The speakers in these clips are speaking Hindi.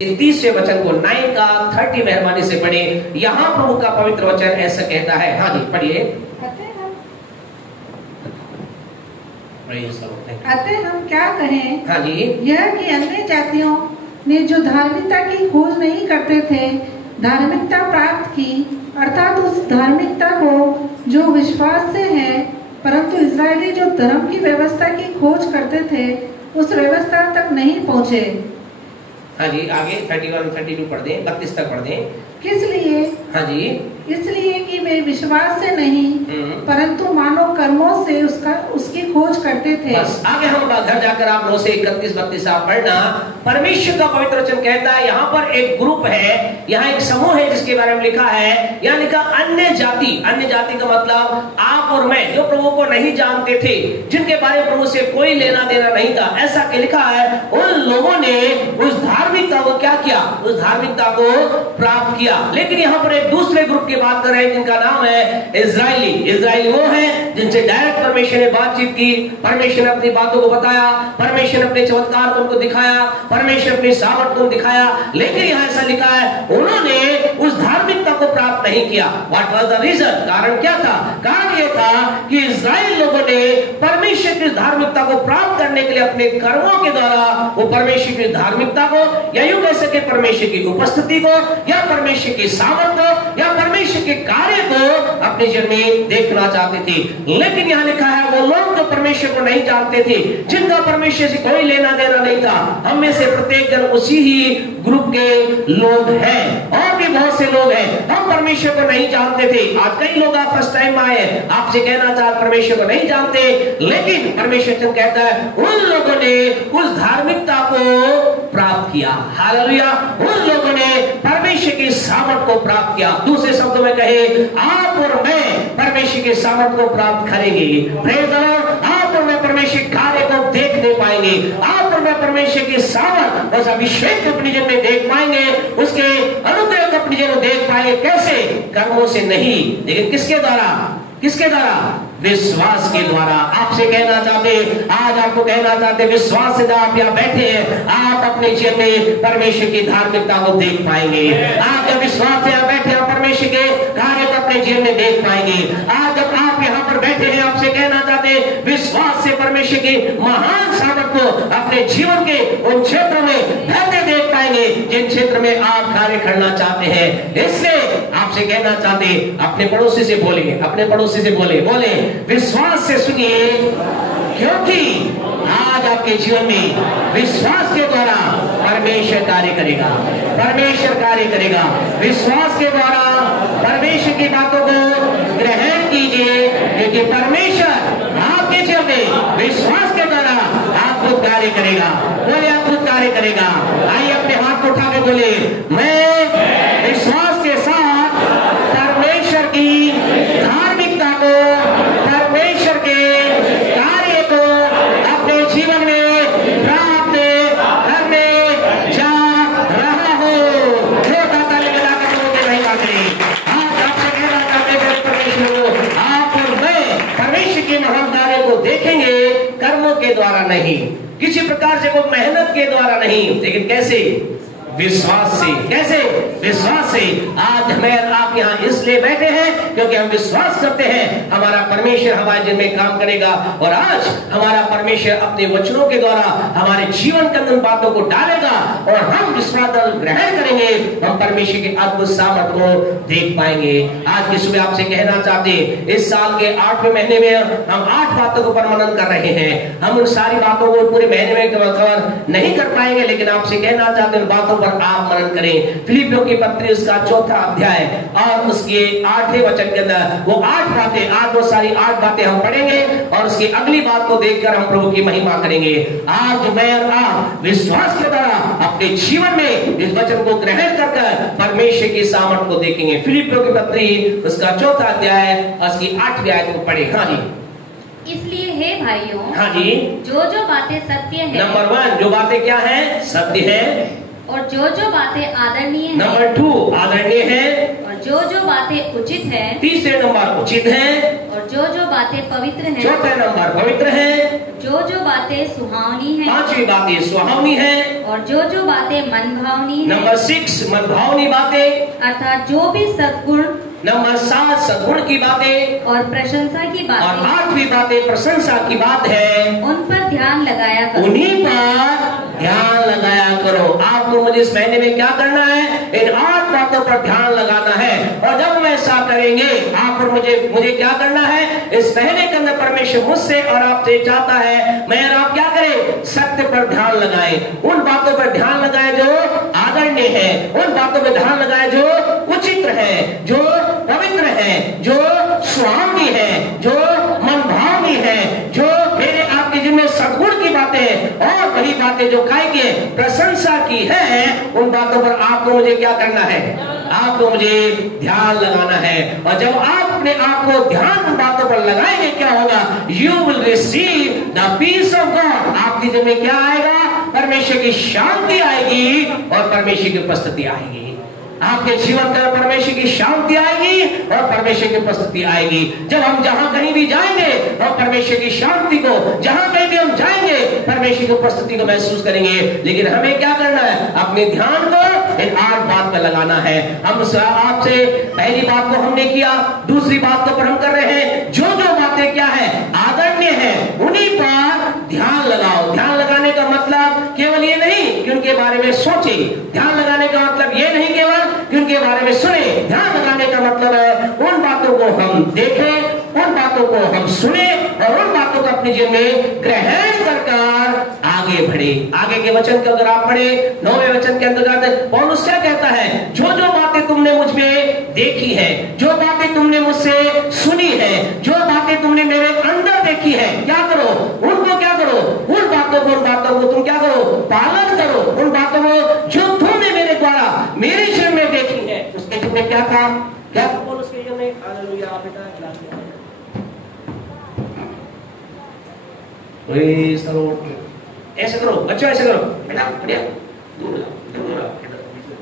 30वें वचन को 9 का 30 मेहरबानी से पढ़े। यहाँ प्रभु का पवित्र वचन ऐसा कहता है। हाँ जी पढ़िए। अतः हम क्या कहें? हाँ जी। यह कि अन्य जातियों ने जो धार्मिकता की खोज नहीं करते थे धार्मिकता प्राप्त की, अर्थात उस धार्मिकता को जो विश्वास से है, परंतु इस्राएली जो धर्म की व्यवस्था की खोज करते थे उस व्यवस्था तक नहीं पहुँचे। हाँ जी आगे 31 32 पढ़ दें, 32 तक पढ़ दें। किस लिए? हाँ जी इसलिए कि वे विश्वास से नहीं परंतु मानव कर्मों से उसकी खोज करते थे। बस आगे हम घर जाकर आप 9 से 31-32 आप पढ़ना। परमेश्वर का पवित्र वचन कहता है यहाँ पर एक ग्रुप है, यहाँ एक समूह है जिसके बारे में लिखा है, यहाँ लिखा अन्य जाति। अन्य जाति का मतलब आप और मैं जो प्रभु को नहीं जानते थे, जिनके बारे में प्रभु से कोई लेना देना नहीं था, ऐसा के लिखा है उन लोगों ने उस धार्मिकता को क्या किया? उस धार्मिकता को प्राप्त किया। लेकिन यहाँ पर एक दूसरे ग्रुप की बात कर रहे हैं जिनका नाम है इजराइली। इजराइली वो है जिनसे डायरेक्ट परमेश्वर ने बातचीत की, परमेश्वर ने अपनी बातों को बताया, परमेश्वर ने अपने चमत्कार को उनको दिखाया, परमेश्वर अपनी सामर्थ को दिखाया। लेकिन यहाँ ऐसा लिखा है उन्होंने उस धार्मिकता को प्राप्त नहीं किया। What was the reason? कारण क्या था? कारण यह था कि इजराइल लोगों ने परमेश्वर की धार्मिकता को प्राप्त करने के लिए अपने कर्मों के द्वारा वो परमेश्वर की धार्मिकता को, या यूं कह सके परमेश्वर की उपस्थिति को, या परमेश्वर की सामर्थ को, या परमेश्वर के कार्य को अपने जीवन में देखना चाहते थे। लेकिन यहाँ लिखा है वो लोग जो परमेश्वर को नहीं जानते थे, जिनका परमेश्वर से कोई लेना देना नहीं था, हम में से प्रत्येक जन उसी ही ग्रुप के लोग हैं। और भी बहुत से लोग हैं, हम परमेश्वर को नहीं जानते थे। आज कई लोग आप फर्स्ट टाइम आए, आपसे कहना चाहते परमेश्वर को नहीं जानते, लेकिन परमेश्वर कहता है उन लोगों ने उस धार्मिकता को प्राप्त किया। हालेलुया। उन लोगों ने परमेश्वर की सामर्थ को प्राप्त किया। दूसरे शब्दों में कहे आप और मैं परमेश्वर के सामर्थ को प्राप्त करेंगे। Praise the Lord. आप और मैं परमेश्वर कार्य को देखने पाएंगे। आप और मैं परमेश्वर की सामर्थ और अभिषेक को अपने जीवन में देख पाएंगे, उसके अनुग्रह को अपने जीवन में देख पाएंगे। कैसे? कर्मों से नहीं, लेकिन किसके द्वारा? किसके द्वारा? विश्वास के द्वारा। आपसे कहना चाहते, आज आपको कहना चाहते, विश्वास से आप यहाँ बैठे हैं, आप अपने जीवन में परमेश्वर की धार्मिकता को देख पाएंगे। आप जब विश्वास से यहाँ बैठे हैं, परमेश्वर के कार्य को अपने जीवन में देख पाएंगे। आज जब आप यहाँ पर बैठे हैं, आपसे कहना चाहते, विश्वास से परमेश्वर की महान सामर्थ को अपने जीवन के उन क्षेत्रों में पहले देख पाएंगे जिन क्षेत्र में आप कार्य करना चाहते हैं। इसलिए आपसे कहना चाहते, अपने पड़ोसी से बोलेंगे, अपने पड़ोसी से बोले विश्वास से सुनिए, क्योंकि आज आपके जीवन में विश्वास के द्वारा परमेश्वर कार्य करेगा। परमेश्वर कार्य करेगा। विश्वास के द्वारा परमेश्वर की बातों को ग्रहण कीजिए, क्योंकि परमेश्वर आपके जीवन में विश्वास के द्वारा आपको कार्य करेगा। बोले आपको कार्य करेगा। आइए अपने हाथ को उठा के बोले, मैं विश्वास के साथ परमेश्वर की धार्मिकता को, परमेश्वर के कार्य को अपने जीवन में प्राप्त करने जा रहा हूँ। नहीं बातें आज आपसे कहना चाहते हैं, परमेश्वर को आप और मैं परमेश्वर के महान कार्य को देखेंगे कर्मों के द्वारा नहीं, किसी प्रकार से कोई मेहनत के द्वारा नहीं, लेकिन कैसे? विश्वास से। कैसे? विश्वास से। आज हमें आप यहाँ इसलिए बैठे हैं क्योंकि हम विश्वास करते हैं हमारा परमेश्वर हमारे जीवन में काम करेगा, और आज हमारा परमेश्वर अपने वचनों के द्वारा हमारे जीवन के अंदर बातों को डालेगा, और हम विश्वास ग्रहण करेंगे, हम परमेश्वर के अद्भुत सामर्थ को देख पाएंगे। आज की सुबह आपसे कहना चाहते, इस साल के 8वें महीने में हम 8 बातों को पर मनन कर रहे हैं। हम उन सारी बातों को पूरे महीने में कवर नहीं कर पाएंगे, लेकिन आपसे कहना चाहते हैं बातों पर आप मनन करें। फिलिपियों की पत्री उसका 4था अध्याय और उसके 8वें वचन के अंदर वो 8 बातें, आज वो सारी 8 बातें हम पढ़ेंगे, और उसकी अगली बात को देखकर हम प्रभु की महिमा करेंगे। आज मैं और आप विश्वास के द्वारा अपने जीवन में इस वचन को ग्रहण कर परमेश्वर की सामर्थ को देखेंगे। फिलिपियों की पत्री उसका 4था अध्याय उसकी 8वीं आयत को पढ़े। हाँ जी। इसलिए हे भाइयों, हाँ जी, जो बातें सत्य है, नंबर 1 जो बातें क्या है? सत्य है। और जो बातें आदरणीय है, नंबर 2 आदरणीय है। और जो बातें उचित है, तीसरे नंबर उचित है। और जो बातें पवित्र है, चौथे नंबर पवित्र है। जो जो बातें सुहावनी है, 5वीं बात ये सुहावनी है। और जो जो बातें मन भावनी है, नंबर 6 मनभावनी बातें, अर्थात जो भी सद्गुण नंबर 7 सद्गुण की बातें, और प्रशंसा की और बातें 8वीं बातें प्रशंसा की बात है, उन पर ध्यान लगाया करो। उन्हीं पर ध्यान लगाया करो। आपको मुझे इस महीने में क्या करना है? इन 8 बातों पर ध्यान लगाना है। और जब हम ऐसा करेंगे, आप और मुझे क्या करना है? इस महीने के अंदर परमेश्वर मुझसे और आपसे चाहता है मैं और आप क्या करें? सत्य पर ध्यान लगाएं, उन बातों पर ध्यान लगाएं जो आदरणीय है, उन बातों पर ध्यान लगाएं जो उचित है, जो पवित्र है, जो सुहावनी है, जो मनभावनी है, जो मेरे आपके जिनमें सद्गुण की बातें और वही बातें जो कहेंगे प्रशंसा की है, उन बातों पर आपको मुझे क्या करना है? आपको मुझे ध्यान लगाना है। और जब आप अपने आप को ध्यान उन बातों पर लगाएंगे, क्या होगा? You will receive the peace of God. आपके जिनमें क्या आएगा? परमेश्वर की शांति आएगी और परमेश्वर की उपस्थिति आएगी। आपके जीवन का परमेश्वर की शांति आएगी और परमेश्वर की उपस्थिति आएगी। जब हम जहां कहीं भी जाएंगे और परमेश्वर की शांति को, जहां कहीं भी हम जाएंगे परमेश्वर की उपस्थिति को महसूस करेंगे। लेकिन हमें क्या करना है? अपने ध्यान को इन 8 बात पर लगाना है। हम आपसे पहली बात को हमने किया, दूसरी बात को पर हम कर रहे हैं जो जो बातें क्या है? आदरणीय है, उन्हीं पर ध्यान लगाओ। ध्यान लगाने का मतलब केवल ये नहीं कि उनके बारे में सोचे, ध्यान लगाने का मतलब ये नहीं केवल कि उनके बारे में सुने। ध्यान लगाने का मतलब है उन बातों को हम देखें, उन बातों को हम सुने और उन बातों को अपने जीवन में ग्रहण कर आगे बढ़े। आगे के वचन को अगर आप पढ़े 9वें वचन के अंतर्गत पौलुस क्या कहता है? जो जो बातें तुमने मुझ में देखी है, जो बातें तुमने मुझसे सुनी है, जो बातें तुमने मेरे अंदर देखी है, क्या करो? उनको क्या करो? उन बातों को तुम क्या करो? पालन करो। उन बातों को जो तुमने मेरे द्वारा मेरे जीवन में देखी है, उसके जीवन में क्या था? क्या पौलुस के जीवन में? हालेलुया बेटा, ऐसे करो बच्चों, ऐसे करो बेटा, बढ़िया, दूर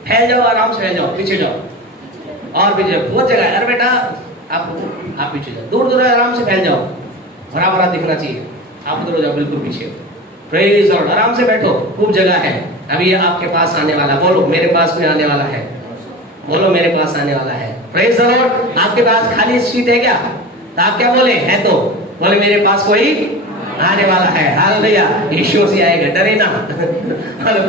फैल जाओ, आराम से फैल जाओ, पीछे जाओ और पीछे, बहुत जगह है। अरे बेटा आप पीछे जाओ, दूर आराम से फैल जाओ, भरा भरा दिखना चाहिए। आप उधर हो जाओ, बिल्कुल पीछे। प्रेज लॉर्ड, आराम से बैठो, खूब जगह है। अभी आपके पास आने वाला, बोलो मेरे पास में आने वाला है, बोलो मेरे पास आने वाला है। प्रेज लॉर्ड, आपके पास खाली सीट है क्या? तो आप क्या बोले? है तो बोले मेरे पास कोई आने वाला है। हालेलुया, यीशु से आएगा, डरे ना।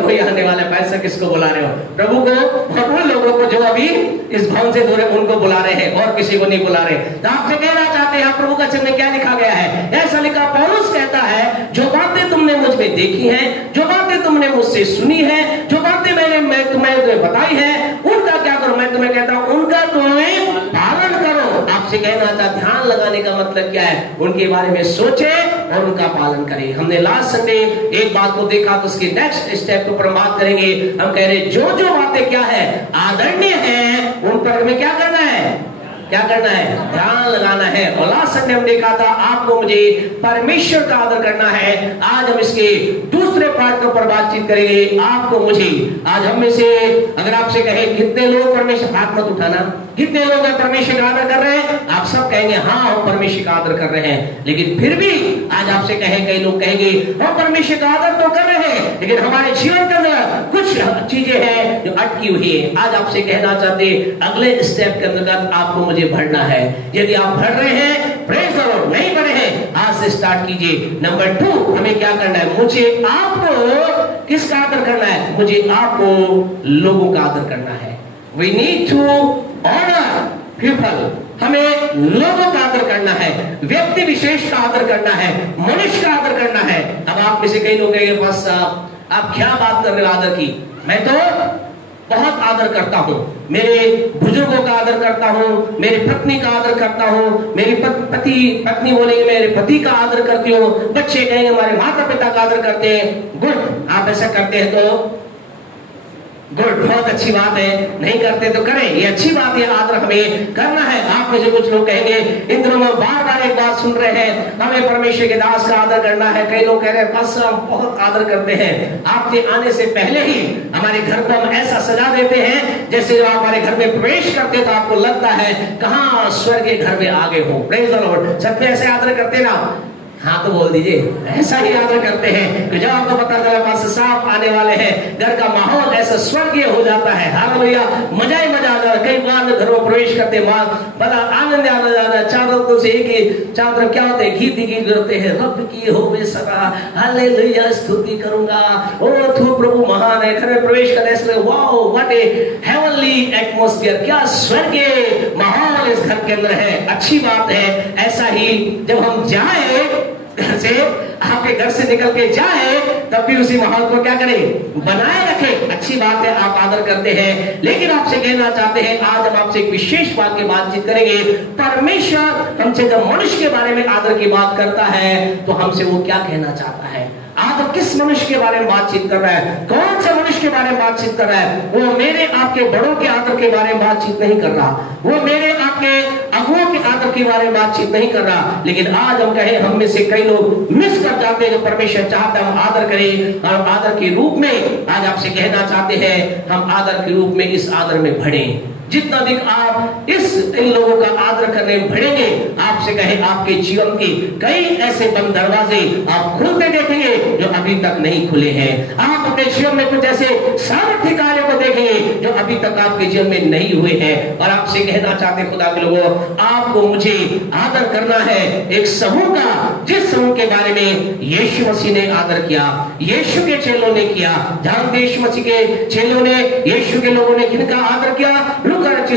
कोई आने वाला है, पैसा किसको बुला रहे हो? प्रभु को और उन लोगों को जो अभी इस भवन से दूर है उनको बुला रहे हैं और किसी को नहीं बुला रहे। तो आपसे कहना चाहते हैं प्रभु का वचन में क्या लिखा गया है? ऐसा लिखा, पौलुस कहता है जो बातें तुमने मुझ में देखी हैं, जो बातें तुमने मुझसे सुनी है, जो बातें मैं तुम्हें बताई है, उनका क्या करो? मैं तुम्हें कहता हूं उनका तुम्हें पालन करो। आपसे कहना था ध्यान लगाने का मतलब क्या है? उनके बारे में सोचे और उनका पालन करें। हमने लास्ट संडे एक बात को देखा, तो उसके नेक्स्ट स्टेप के ऊपर हम बात करेंगे। हम कह रहे जो जो बातें क्या है? आदरणीय है, उन पर हमें क्या करना है? क्या करना है? ध्यान लगाना है। और लास्ट संडे हम देखा था आपको मुझे परमेश्वर का आदर करना है। आज हम इसके दूसरे पार्ट पर बातचीत करेंगे। आपको मुझे आज हम में से अगर आपसे कहे कितने लोग परमेश्वर, हाथ मत उठाना, कितने लोग परमेश्वर का आदर कर रहे हैं? आप सब कहेंगे हाँ हम परमेश्वर का आदर कर रहे हैं। लेकिन फिर भी आज आपसे कहे, कई लोग कहेंगे हम परमेश्वर का आदर तो कर रहे हैं, लेकिन हमारे जीवन के अंदर कुछ चीजें हैं जो अटकी हुई है। आज आपसे कहना चाहते अगले स्टेप के अंतर्गत आपको मुझे बढ़ना है। यदि आप बढ़ रहे हैं, प्रेज द लॉर्ड, नहीं बढ़े हैं, आज से स्टार्ट कीजिए। नंबर 2 हमें क्या करना है? मुझे आपको किसका आदर करना है? मुझे आपको लोगों का आदर करना है। We need to honour people. हमें लोगों का आदर करना है, व्यक्ति विशेष का आदर करना है, मनुष्य का आदर करना है। अब आप में से कई लोग कहेंगे बस आप क्या बात कर रहे हो आदर की? मैं तो बहुत आदर करता हूँ, मेरे बुजुर्गों का आदर करता हूँ, मेरी पत्नी का आदर करता हूँ, मेरी पत्नी बोलेंगे मेरे पति का आदर करती हूँ, बच्चे कहेंगे हमारे माता पिता का आदर करते हैं। गुड, आप ऐसा करते हैं तो गुड, बहुत अच्छी बात है। नहीं करते तो करें, ये अच्छी बात है, आदर हमें करना है। आप में से कुछ लोग कहेंगे इन दिनों में बार बार एक बात सुन रहे हैं, हमें परमेश्वर के दास का आदर करना है। कई लोग कह रहे हैं बस हम बहुत आदर करते हैं, आपके आने से पहले ही हमारे घर को हम ऐसा सजा देते हैं जैसे जब आप हमारे घर में प्रवेश करते तो आपको लगता है कहाँ स्वर्ग के घर में आ गए हो। Praise the Lord. सच में ऐसे आदर करते ना? हाँ तो बोल दीजिए, ऐसा ही आदर करते हैं कि जब आपको पता चला मास्टर साहब आने वाले हैं, घर का माहौल ऐसा स्वर्गीय हो जाता है। हालेलुया, मजा ही मजा आ जाता है। कई बार घर में प्रवेश करते मां बड़ा आनंद आ जाता है। चादर से एक ही चादर क्या होते हैं, गीत गीत करते हैं, रब की हो वे सदा, हालेलुया स्तुति करूंगा, ओ तू प्रभु महान है। घर में प्रवेश करने से wow what A heavenly atmosphere, क्या स्वर्गीय माहौल इस घर के अंदर है। अच्छी बात है। ऐसा ही जब हम जाए घर से, आपके घर से निकल के जाए, तब भी उसी माहौल को क्या करें, बनाए रखें। अच्छी बात है, आप आदर करते हैं। लेकिन आपसे कहना चाहते हैं, आज हम आपसे एक विशेष बात की बातचीत करेंगे। परमेश्वर हमसे जब मनुष्य के बारे में आदर की बात करता है तो हमसे वो क्या कहना चाहता है। आदर किस मनुष्य के बारे में बातचीत कर रहा है, कौन से मनुष्य के बारे में बातचीत कर रहा है। वो मेरे आपके बड़ों के आदर के बारे में बातचीत नहीं कर रहा, वो मेरे आपके अगुओं के आदर के बारे में बातचीत नहीं कर रहा। लेकिन आज हम कहें, हम में से कई लोग मिस कर जाते हैं जो परमेश्वर चाहता है हम आदर करें। और आदर के रूप में आज आपसे कहना चाहते हैं, हम आदर के रूप में इस आदर में बढ़े। जितना अधिक आप इन लोगों का आदर करने में बढ़ेंगे, आपसे कहे आपके जीवन के कई ऐसे बंद दरवाजे आप खुलते देखेंगे जो अभी तक नहीं खुले हैं। आप अपने जीवन में कुछ ऐसे सामर्थ्य कार्यों को देखेंगे जो अभी तक आपके जीवन में नहीं हुए हैं। और आपसे कहना चाहते खुदा के लोगों, आपको मुझे आदर करना है एक समूह का, जिस समूह के बारे में यीशु मसीह ने आदर किया, यीशु के चेलों ने किया। जहां यीशु मसीह के चेलों ने, यीशु के लोगों ने किनका आदर किया।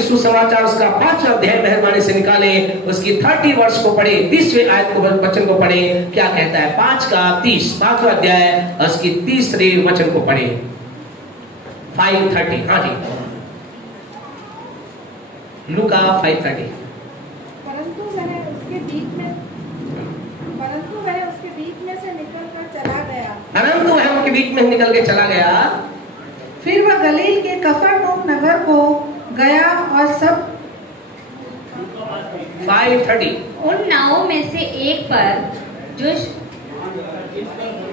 सुसमाचार उसका 5वां अध्याय मेहरबानी से निकाले, उसकी 30 वर्ष को पढ़े, 30वें आयत को वचन को पढ़े। क्या कहता है, 5 का 30, 5वां अध्याय उसकी 30वें वचन को पढ़े। 5:30, हाँ जी, लूका 5:30। परंतु वह उसके बीच में से निकलकर चला गया। परंतु वह उनके बीच में निकल के चला गया। फिर वह गलील के कफरनहूम नगर को गया और सब 5:30 उन नावों में से एक पर जो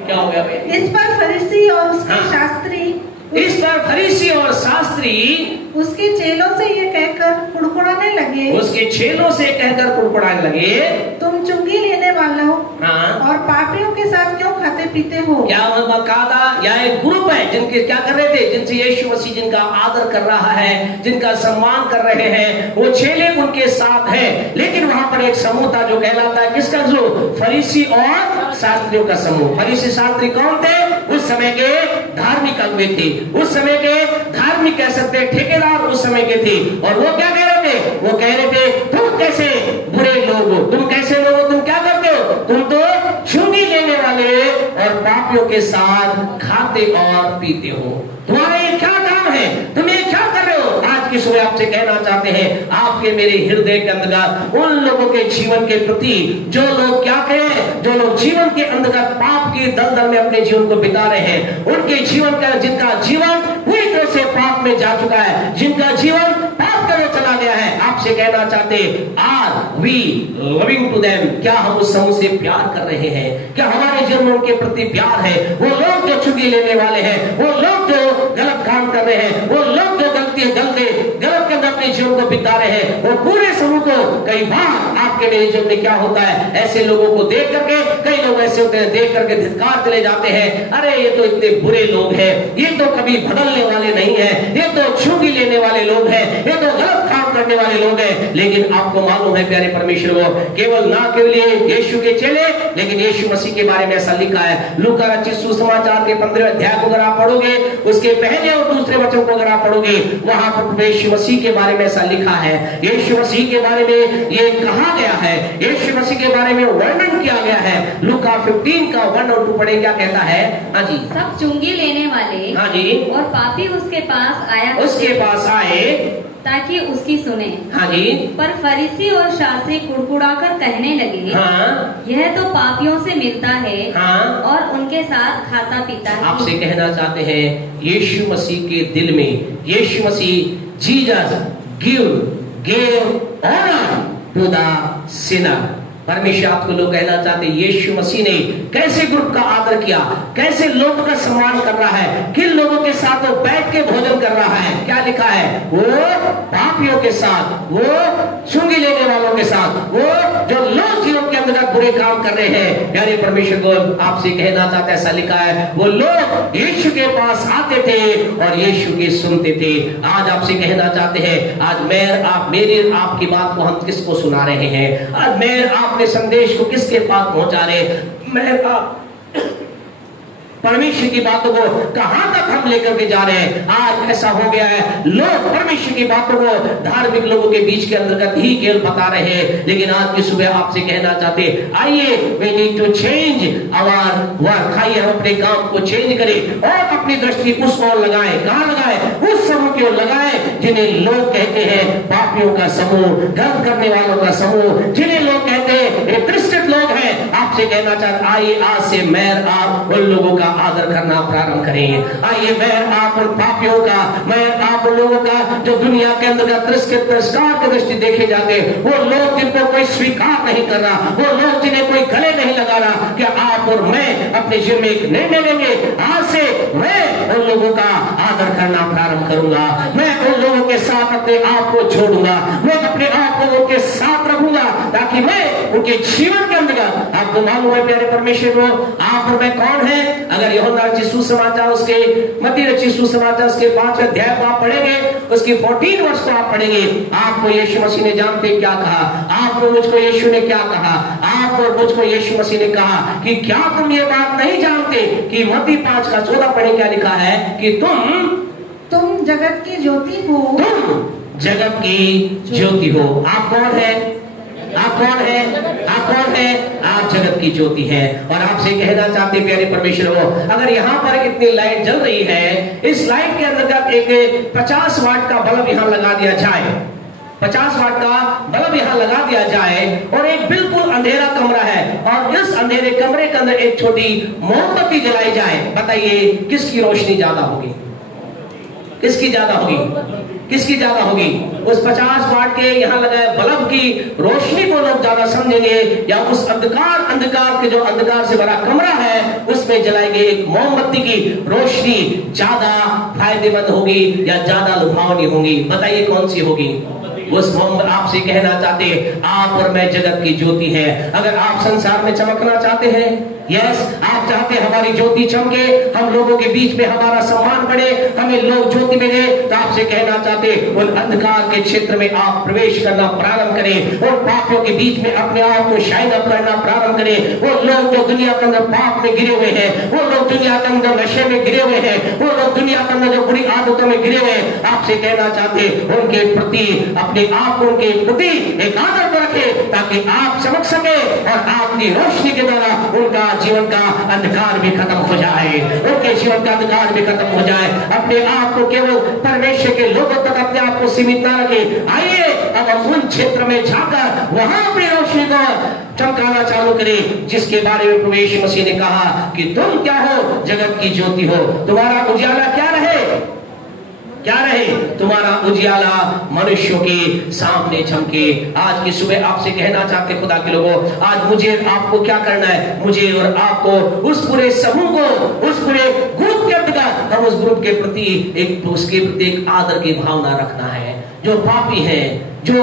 क्या हो गया भाई? इस पर फरीसी और उसके हाँ। शास्त्री इस पर फरीसी और शास्त्री उसके चेलों से ये कहकर कुड़कुड़ाने लगे, उसके चेलों से कहकर कुड़कुड़ाने लगे, तुम चुंगी लेने वालों हाँ, और पापियों के साथ क्यों खाते पीते हो। क्या बकायदा यहाँ एक ग्रुप है जिनके क्या कर रहे थे, जिनसे यीशु मसीह जिनका आदर कर रहा है, जिनका सम्मान कर रहे हैं, वो चेले उनके साथ हैं। लेकिन वहां पर एक समूह था जो कहलाता है किसका, जो फरीसी और शास्त्रियों का समूह। फरीसी शास्त्री कौन थे? उस समय के धार्मिक अगुवे थे, उस समय के धार्मिक कह सकते हैं ठेकेदार उस समय के थे। और वो क्या कह रहे थे, वो कह रहे थे तुम कैसे बुरे लोग हो, तुम कैसे लोग हो, तुम क्या करते हो, तुम तो चुंगी लेने वाले और पापियों के साथ खाते और पीते हो। तुम्हारा ये क्या काम है, तुम ये क्या कर रहे हो। आज की सुबह आपसे कहना चाहते हैं, आपके मेरे हृदय के अंदर उन लोगों के जीवन के प्रति जो लोग क्या कहें, जो लोग जीवन के अंदर पाप की दलदल में अपने जीवन को बिता रहे हैं, उनके जीवन का, जिनका जीवन पूरी तरह से पाप में जा चुका है, जिनका जीवन पाप कर चला गया है, आपसे कहना चाहते are we loving to them, क्या हम उस समूह से प्यार कर रहे हैं, क्या हमारे जीवन में उनके प्रति प्यार है। वो लोग जो चुंगी लेने वाले हैं, वो लोग जो गलत काम कर रहे हैं, वो लोग जो गलत के अंदर अपने जीवन को बिता रहे हैं, वो पूरे समूह को कई बार आपके मेरे जीवन में क्या होता है, ऐसे लोगों को देख करके कई लोग ऐसे होते हैं, देख करके धिक्कार चले जाते हैं, अरे ये तो इतने बुरे लोग हैं, ये तो कभी बदलने वाले नहीं है, ये तो चुंगी लेने वाले लोग हैं, ये तो गलत काम करने वाले लोग हैं। लेकिन आपको मालूम है प्यारे परमेश्वर, वो केवल ना केवल यीशु के चेले, लेकिन यीशु मसीह के बारे में ऐसा लिखा है। लूका रचित सुसमाचार के 15वें अध्याय को अगर आप पढ़ोगे, उसके पहले और दूसरे वचन को अगर आप पढ़ोगे, वहां पर यीशु मसीह के बारे में ऐसा लिखा है, यीशु मसीह के बारे में ये कहा गया है, यीशु मसीह के बारे में वर्णन किया गया है। लूका 15 का 1 और 2 पढ़े, क्या कहता है। हाँ जी, सब चुंगी लेने वाले, हाँ जी, और पापी उसके पास आया, उसके पास आए ताकि उसकी सुने। हाँ जी, पर फरीसी और शास्त्री कुड़कुड़ाकर कहने लगे, हाँ, यह तो पापियों से मिलता है, हाँ, और उनके साथ खाता पीता है। आपसे कहना चाहते हैं, यीशु मसीह के दिल में, यीशु मसीह Jesus gave honor to the sinner। परमेश्वर आपको लोग कहना चाहते हैं, यीशु मसीह ने कैसे ग्रुप का आदर किया, कैसे लोगों का सम्मान कर रहा है, किन लोगों के साथ वो बैठ के भोजन कर रहा है। क्या लिखा है, वो पापियों के साथ, वो चुंगी लेने वालों के साथ, वो जो लोग जीवन के अंदर बुरे काम कर रहे हैं, यानी परमेश्वर को आपसे कहना चाहता है, ऐसा लिखा है, वो लोग यीशु के पास आते थे और यीशु की सुनते थे। आज आपसे कहना चाहते हैं, आज मैं आप मेरी आपकी बात को हम किसको सुना रहे हैं? आज मैं आपने संदेश को किसके पास पहुंचा रहे? मैं आप परमेश्वर की बातों को कहां तक हम लेकर के जा रहे हैं? आज ऐसा हो गया है, लोग परमेश्वर की बातों को धार्मिक लोगों के बीच के अंतर्गत ही केवल बता रहे हैं। लेकिन आज की सुबह आपसे कहना चाहते, आइए, we need to change our work. आइए हम अपने काम को चेंज करें और अपनी दृष्टि उस ओर लगाएं। कहां लगाएं? उस समूह की ओर लगाएं जिन्हें लोग कहते हैं पापियों का समूह, गलत करने वालों का समूह, जिन्हें लोग कहते हैं क्रिश्चियन लोग हैं। आपसे कहना चाहते, आइए आज से मैं आप उन लोगों का आदर करना प्रारंभ करें। आइए मैं आप उन पापियों का, मैं आप उन लोगों का जो दुनिया के अंदर तिरस्कार की दृष्टि देखे जाते, वो लोग जिनको कोई स्वीकार नहीं कर रहा, वो लोग जिन्हें कोई गले नहीं लगा रहा, क्या आप और मैं अपने जीवन में एक निर्णय लेंगे? आज से मैं उन लोगों का आदर करना प्रारंभ करूंगा, मैं उन लोगों के साथ अपने आप को छोड़ूंगा, मैं अपने आप को उनके साथ रखूंगा, ताकि मैं उनके जीवन के अंदर, आपको मालूम है प्यारे परमेश्वर को, आप और मैं कौन है? अगर यूहन्ना रचित सुसमाचार उसके मत्ती रचित सुसमाचार उसके 5वें अध्याय को आप पढ़ेंगे, उसकी 14 वर्ष को आप पढ़ेंगे, आपको यीशु मसीह ने जानते क्या कहा, आपको मुझको यीशु ने क्या कहा, आप और मुझको यीशु मसीह ने कहा कि क्या तुम ये बात नहीं जानते कि मत्ती 5:14 पढ़े क्या लिखा है कि तुम जगत की ज्योति हो, तुम जगत की ज्योति हो। आप कौन है? आप कौन है? आप कौन है? आप जगत की ज्योति है। और आपसे कहना चाहते प्यारे परमेश्वर हो, अगर यहाँ पर इतनी लाइट जल रही है, इस लाइट के अंदर एक 50 वाट का बल्ब यहाँ लगा दिया जाए, 50 वाट का बल्ब यहाँ लगा दिया जाए, और एक बिल्कुल अंधेरा कमरा है, और इस अंधेरे कमरे के अंदर एक छोटी मोमबत्ती जलाई जाए, बताइए किसकी रोशनी ज्यादा होगी? किसकी ज्यादा होगी? किसकी ज्यादा होगी? उस 50 वाट के यहाँ लगाए बल्ब की रोशनी को लोग ज्यादा समझेंगे, या उस अंधकार के जो अंधकार से भरा कमरा है उसमें जलाई गई एक मोमबत्ती की रोशनी ज्यादा फायदेमंद होगी या ज्यादा लुभावनी होगी? बताइए कौन सी होगी? उस मोमबत्ती। आपसे कहना चाहते, आप और मैं जगत की ज्योति है। अगर आप संसार में चमकना चाहते हैं, यस, आप चाहते हैं हमारी ज्योति चमके, हम लोगों के बीच में हमारा सम्मान बढ़े, हमें लोग ज्योति मिले, तो आपसे कहना चाहते उन अंधकार के क्षेत्र में आप प्रवेश करना प्रारंभ करें, और पापियों के बीच में अपने आप को शाइन अप करना प्रारंभ करें। वो लोग जो दुनिया के अंदर पाप में गिरे हुए हैं, वो लोग दुनिया के अंदर नशे में गिरे हुए हैं, वो लोग दुनिया के अंदर जो बुरी आदतों में गिरे हुए हैं, आपसे कहना चाहते उनके प्रति अपने आप उनके प्रति एक आदर रखे, ताकि आप चमक सके और आपकी रोशनी के द्वारा उनका जीवन का अंधकार भी खत्म हो जाए, उनके जीवन का अंधकार भी खत्म हो जाए। अपने आप को केवल परमेश्वर के लोगों तक अपने आप को सीमित ना रखे। आइए अब हम उन क्षेत्र में जाकर वहां अपनी रोशनी को चमकाना चालू करें, जिसके बारे में प्रभु यीशु मसीह ने कहा कि तुम क्या हो? जगत की ज्योति हो। तुम्हारा उजियाला क्या रहे? क्या रहे? तुम्हारा उजियाला मनुष्यों के सामने चमके। आज की सुबह आपसे कहना चाहते खुदा के लोगों, आज मुझे आपको क्या करना है? मुझे और आपको उस पूरे समूह को, उस पूरे ग्रुप के अंतर्गत हम उस ग्रुप के प्रति उसके प्रति एक आदर की भावना रखना है। जो पापी है, जो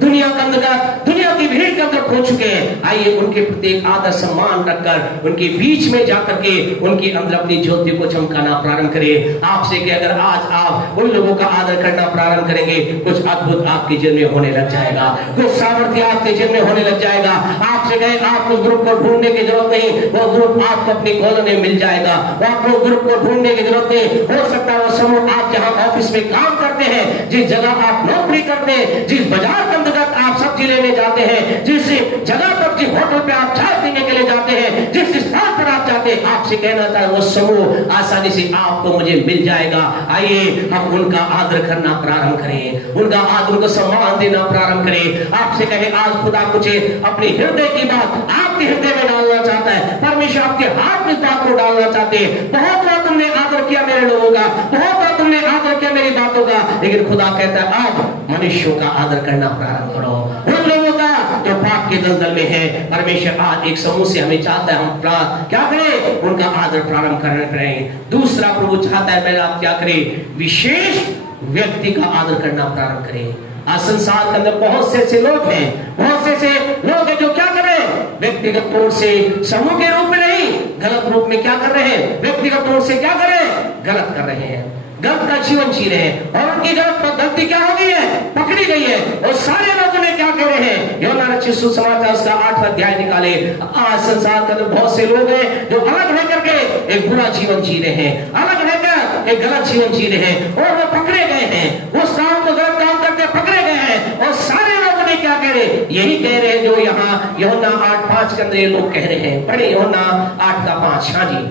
दुनिया के अंदर, दुनिया की भीड़ के अंदर खो चुके हैं, आइए उनके प्रति एक आदर सम्मान रखकर उनके बीच में जाकर के उनके अंदर अपनी ज्योति को चमकाना प्रारंभ करें। आपसे कि अगर आज आप उन लोगों का आदर करना प्रारंभ करेंगे, कुछ अद्भुत आपके जीवन में होने लग जाएगा, कुछ सामर्थ्य आपके जीवन में होने लग जाएगा। आपसे कहे आप उस ग्रुप को ढूंढने की जरूरत नहीं, वो ग्रुप आपको अपनी गोद में मिल जाएगा। आपको ग्रुप को ढूंढने की जरूरत नहीं। हो सकता है वो समूह आप जहाँ ऑफिस में काम करते हैं, जिस जगह आप नौकरी करते हैं, जिस बाजार के अंतर्गत आप सब्जी लेने जाते हैं, जिस जगह पर, जिस होटल पे आप चाय पीने के लिए जाते हैं, जिस स्थान पर आप जाते हैं, आपसे कहना था वो समूह आसानी से आपको मुझे मिल जाएगा। आइए हम उनका आदर करना प्रारंभ करें, उनका आदर को सम्मान देना प्रारंभ करें। आपसे कहे आज खुदा कुछ अपने हृदय की बात आपके हृदय में डालना चाहता है, परमेश्वर आपके हाथ में बात को डालना चाहते हैं। बहुत बार तुमने आदर किया मेरे लोगों का, बहुत बार तुमने आदर किया मेरी बातों का, लेकिन खुदा कहता है अब मनुष्यों का आदर करना प्रारंभ करो, उन लोगों का जो पाप के दलदल में है। परमेश्वर आज एक समूह से हमें चाहता है हम क्या करें? उनका आदर प्रारंभ करना करें। दूसरा प्रभु चाहता है मैं आप क्या करें? विशेष व्यक्ति का आदर करना प्रारंभ करें। आज संसार के अंदर बहुत से ऐसे लोग हैं, बहुत से ऐसे लोग हैं जो क्या कर रहे हैं, व्यक्तिगत तौर से समूह के रूप में नहीं, गलत रूप में क्या कर रहे हैं, व्यक्तिगत तौर से क्या कर रहे हैं, गलत कर रहे हैं, गलत का जीवन जी रहे हैं। और उनकी गलती क्या हो गई है, पकड़ी गई है। और सारे लोग उन्हें क्या कह रहे हैं, यूहन्ना रचित सुसमाचार उसका 8वां अध्याय निकाले। आज संसार के अंदर बहुत से लोग हैं जो अलग रह करके एक बुरा जीवन जी रहे हैं, अलग रहकर एक गलत जीवन जी रहे हैं, और वो पकड़े गए हैं, उस काम को गलत काम करके पकड़े गए हैं। और सारे लोग उन्हें क्या कह रहे, यही कह रहे हैं जो यहाँ यूहन्ना 8:5 के अंदर ये लोग कह रहे हैं। पढ़े यूहन्ना 8:5। हाँ जी।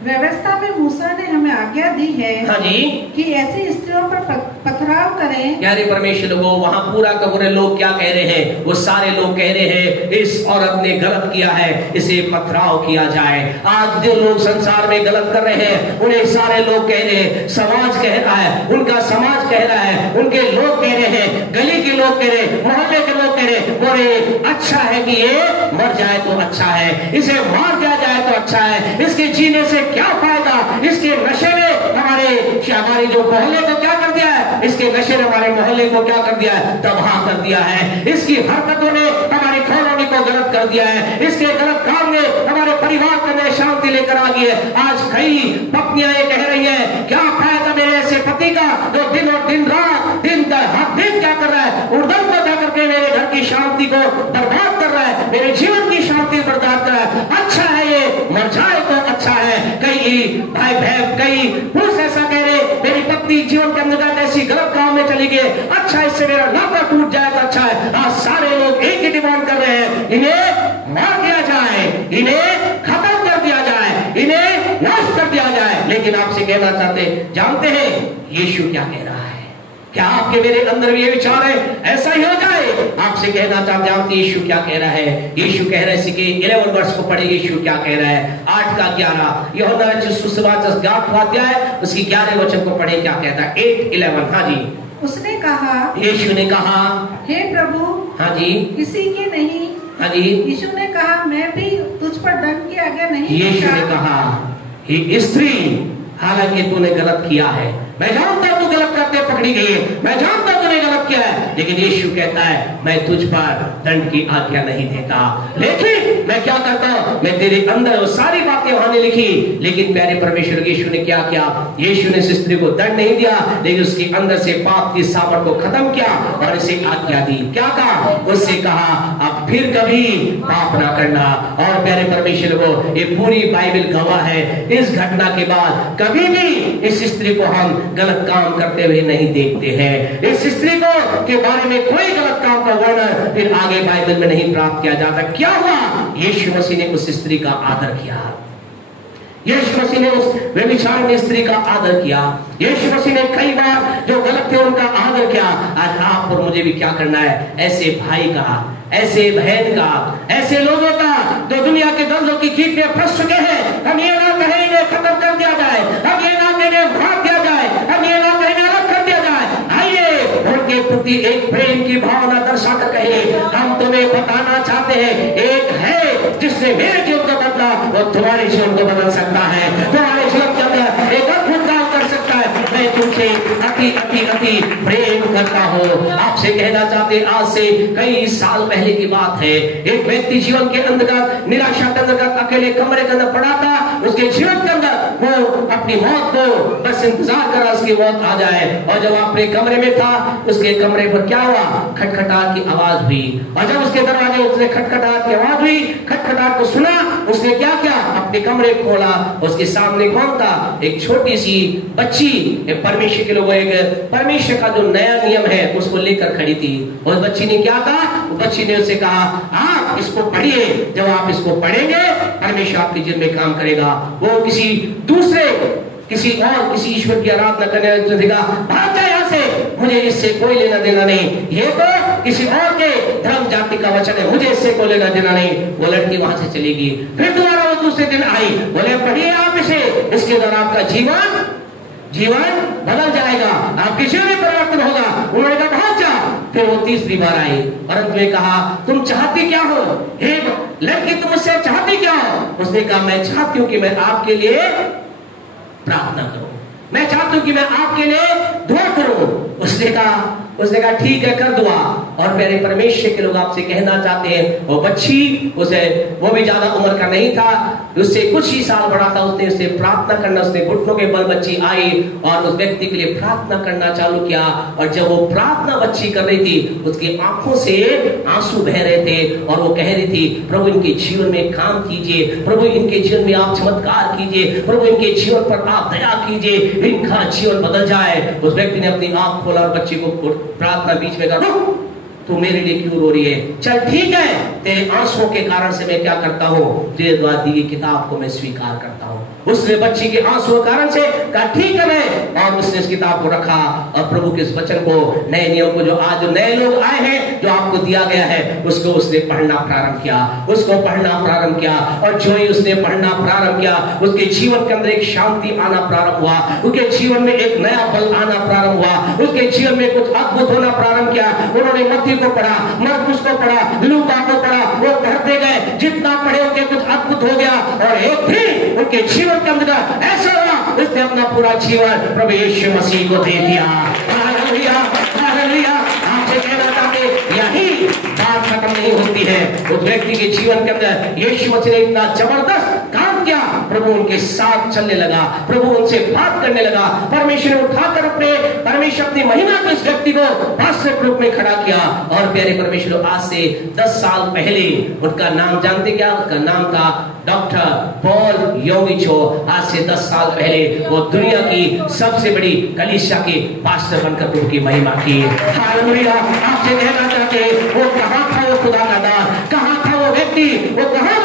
व्यवस्था में मूसा ने हमें आज्ञा दी है, हाँ जी, कि ऐसी स्त्रियों पर पथराव करें। प्यारे परमेश्वर लोगों, वहां पूरा का पूरे लोग क्या कह रहे हैं, वो सारे लोग कह रहे हैं इस औरत ने गलत किया है, इसे पथराव किया जाए। आज जो लोग संसार में गलत कर रहे हैं उन्हें सारे लोग कह रहे हैं, समाज कह रहा है, उनका समाज कह रहा है, उनके लोग कह रहे हैं, गली के लोग कह रहे हैं, मोहल्ले के लोग कह रहे हैं, बोले अच्छा है कि ये मर जाए तो अच्छा है, इसे मार दिया जाए तो अच्छा है, इसके जीने से क्या फायदा, इसके नशे ने हमारे जो मोहल्ले को क्या कर दिया है, इसके नशे ने हमारे मोहल्ले को क्या कर दिया है, तबाह कर दिया है, इसकी हरकतों ने हमारी कॉलोनी को गलत कर दिया है, इसके गलत काम ने हमारे परिवार के अंदर शांति लेकर आ गई है। आज कई पत्नियां ये कह रही है, क्या फायदा मेरे ऐसे पति का जो दिन और दिन रात दिन हर दिन क्या कर रहा है, उड़दम को जाकर के मेरे घर की शांति को बर्बाद कर रहा है, मेरे जीवन की शांति बर्बाद कर रहा है। अच्छा है ये मर जाए तो अच्छा है। कई भाई बहन, कई पुरुष ऐसा कह रहे, मेरी पत्नी जीवन के अंदर ऐसी गलत काम में चली गई, अच्छा इससे मेरा नाता टूट जाए तो अच्छा है। आज सारे लोग एक ही डिमांड कर रहे हैं, इन्हें मार दिया जाए, इन्हें खत्म कर दिया जाए, इन्हें नाश कर दिया जाए। लेकिन आपसे कहना चाहते, जानते हैं यीशु क्या कह रहा है? क्या आपके मेरे अंदर भी ये विचार है ऐसा ही हो जाए? आपसे कहना चाहते, जानते यीशु क्या कह रहा है? यीशु कह रहा है, इसी के 11 वर्ष को पढ़े, यीशु क्या कह रहा है? 8:11 यूहन्ना रचित सुसमाचार 8वां अध्याय उसकी 11वें वचन को पढ़े, क्या कहता है? 8:11। हाँ जी। उसने कहा, यीशु ने कहा, हे प्रभु, हाँ जी, किसी के नहीं। हाँ जी। यीशु ने कहा, मैं भी तुझ पर दंड की आज्ञा नहीं। यीशु ने कहा, हे स्त्री, हालांकि तूने गलत किया है, मैं जानता तू गलत करते पकड़ी गई है, मैं जानता तूने गलत किया है, लेकिन यीशु कहता है मैं तुझ पर दंड की आज्ञा नहीं देता। लेकिन मैं क्या करता हूं, मैं तेरे अंदर वो सारी बातें वहां ने लिखी। लेकिन प्यारे परमेश्वर, यीशु ने क्या किया? यीशु ने इस स्त्री को दंड नहीं दिया, लेकिन उसके अंदर से पाप की सावट को खत्म किया और इसे आज्ञा दी। क्या कहा? उससे कहा अब फिर कभी पाप ना करना। और प्यारे परमेश्वर को ये पूरी बाइबल गवाह है, इस घटना के बाद कभी भी इस स्त्री को हम गलत काम करते हुए नहीं देखते हैं। इस स्त्री को के बारे में कोई गलत काम का वर्णन फिर आगे बाइबल में नहीं प्राप्त किया जाता। क्या हुआ? यीशु मसीह ने उस स्त्री का आदर किया, यीशु मसीह ने उस व्यभिचारिणी स्त्री का आदर किया, यीशु मसीह ने कई बार जो गलत थे उनका आदर किया। आज आप और मुझे भी क्या करना है? ऐसे भाई का, ऐसे बहन का, ऐसे लोगों का जो दुनिया के दर्दों की खींच में फंस चुके हैं, हम ये ना कहें इन्हें खत्म कर दिया जाए, हम ये ना कहें भाग दिया जाए, हम ये ना कहें अलग कर दिया जाए। आइए उनके प्रति एक प्रेम की भावना दर्शा कर कहे, हम तुम्हें बताना चाहते हैं एक है जिसने मेरे जीवन को बदला, वो तुम्हारे जीवन को बदल सकता है, तुम्हारे जीवन के अंदर एक अद्भुत काम कर सकता है। मैं तुमसे अति अति अति प्रेम करता हूँ। आपसे कहना चाहते, आज से कई साल पहले की बात है, एक व्यक्ति जीवन के अंदर निराशा के अंदर अकेले कमरे के अंदर पड़ा था। उसके जीवन के अंदर वो अपनी मौत को बस इंतजार कर रहा, उसकी मौत आ जाए। और जब अपने कमरे में था, उसके कमरे पर क्या हुआ? खटखटाहट की आवाज हुई। और जब उसके दरवाजे उसने खटखटाहट की आवाज हुई, खटखटाहट को सुना, उसने क्या किया? अपने कमरे खोला। उसके सामने कौन था? एक छोटी सी बच्ची, परमेश्वर के लोगों, एक परमेश्वर का जो नया नियम है उसको लेकर खड़ी थी। और बच्ची ने क्या कहा? बच्ची ने उसे कहा, आप इसको पढ़िए, जब आप इसको पढ़ेंगे परमेश्वर आपके जीवन में काम करेगा। वो किसी दूसरे, किसी ईश्वर की आराधना करने देगा, भाग जाए यहाँ से, मुझे इससे कोई लेना देना नहीं, ये तो किसी और के धर्म जाति का वचन है, मुझे इससे कोई लेना देना नहीं। वो लड़की वहां से चली गई। फिर दोबारा वो दूसरे दिन आई, बोले पढ़िए आप इसे, इसके द्वारा आपका जीवन बदल जाएगा, आपके जीवन में परिवर्तन होगा। उन्होंने कहा भाग जा। फिर वो तीसरी बार आई और अंत में कहा, तुम चाहती क्या हो? हे लड़की, तुम मुझसे चाहती क्या हो? उसने कहा, मैं चाहती हूँ कि मैं आपके लिए प्रार्थना करूं, मैं चाहती हूँ कि मैं आपके लिए दुआ करो। उसने कहा ठीक है, कर दुआ। और मेरे परमेश्वर के लोग आपसे कहना चाहते हैं, वो बच्ची वो भी ज्यादा उम्र का नहीं था, उससे कुछ ही साल बड़ा था। उसने प्रार्थना करना, उसने घुटनों के बल बच्ची आई और उस व्यक्ति के लिए प्रार्थना करना चालू किया। और जब वो प्रार्थना बच्ची कर रही थी, उसकी आंखों से आंसू बह रहे थे और वो कह रही थी, प्रभु इनके जीवन में काम कीजिए, प्रभु इनके जीवन में आप चमत्कार कीजिए, प्रभु इनके जीवन पर आप दया कीजिए, इनका जीवन बदल जाए। उस व्यक्ति ने अपनी आंख खोला और बच्ची को प्रार्थना बीच में कहा, तू मेरे लिए क्यों रो रही है? चल ठीक है, तेरे आंसुओं के कारण से मैं क्या करता हूँ, तेरे द्वारा दी गई किताब को मैं स्वीकार करता हूँ। उसने बच्ची के आंसुओं के कारण से कहा ठीक है मैं, और उसने इस किताब को रखा और प्रभु के इस वचन को, नए नियम को, जो आज नए लोग आए हैं, जो आपको दिया गया है, उसको उसने पढ़ना प्रारंभ किया, उसको पढ़ना प्रारंभ किया। और जो ही उसने पढ़ना प्रारंभ किया, उसके जीवन के अंदर एक शांति आना प्रारंभ हुआ, उसके जीवन में एक नया बल आना प्रारंभ हुआ, उसके जीवन में कुछ अद्भुत होना प्रारंभ किया। उन्होंने मत्ती को पढ़ा, मरकुस को पढ़ा, लूका को पढ़ा, वो पढ़ते गए, जितना पढ़े उनके कुछ अद्भुत हो गया। और एक दिन उनके जीवन के अंदर ऐसा हुआ, उसने अपना पूरा जीवन प्रभु यीशु मसीह को दे दिया। Hallelujah, hallelujah. आपसे कहना चाहते यही बात खत्म नहीं होती है। उस व्यक्ति के जीवन के अंदर यीशु मसीह ने इतना जबरदस्त काम किया, प्रभु उनके साथ चलने लगा, प्रभु उनसे बात करने लगा। परमेश्वर ने उठाकर परमेश्वर अपनी महिमा को इस व्यक्ति को पास्टर रूप में खड़ा किया। और प्यारे परमेश्वर, आज से 10 साल पहले उनका नाम जानते क्या? उनका नाम था डॉक्टर पॉल योंगिचो। आज से 10 साल पहले वो दुनिया की सबसे बड़ी कलीसिया के पास्टर बनकर प्रभु की महिमा की। हालेलुया। आपसे कहना चाहते वो कहां था, वो खुदा का दास कहां था, वो व्यक्ति वो कहां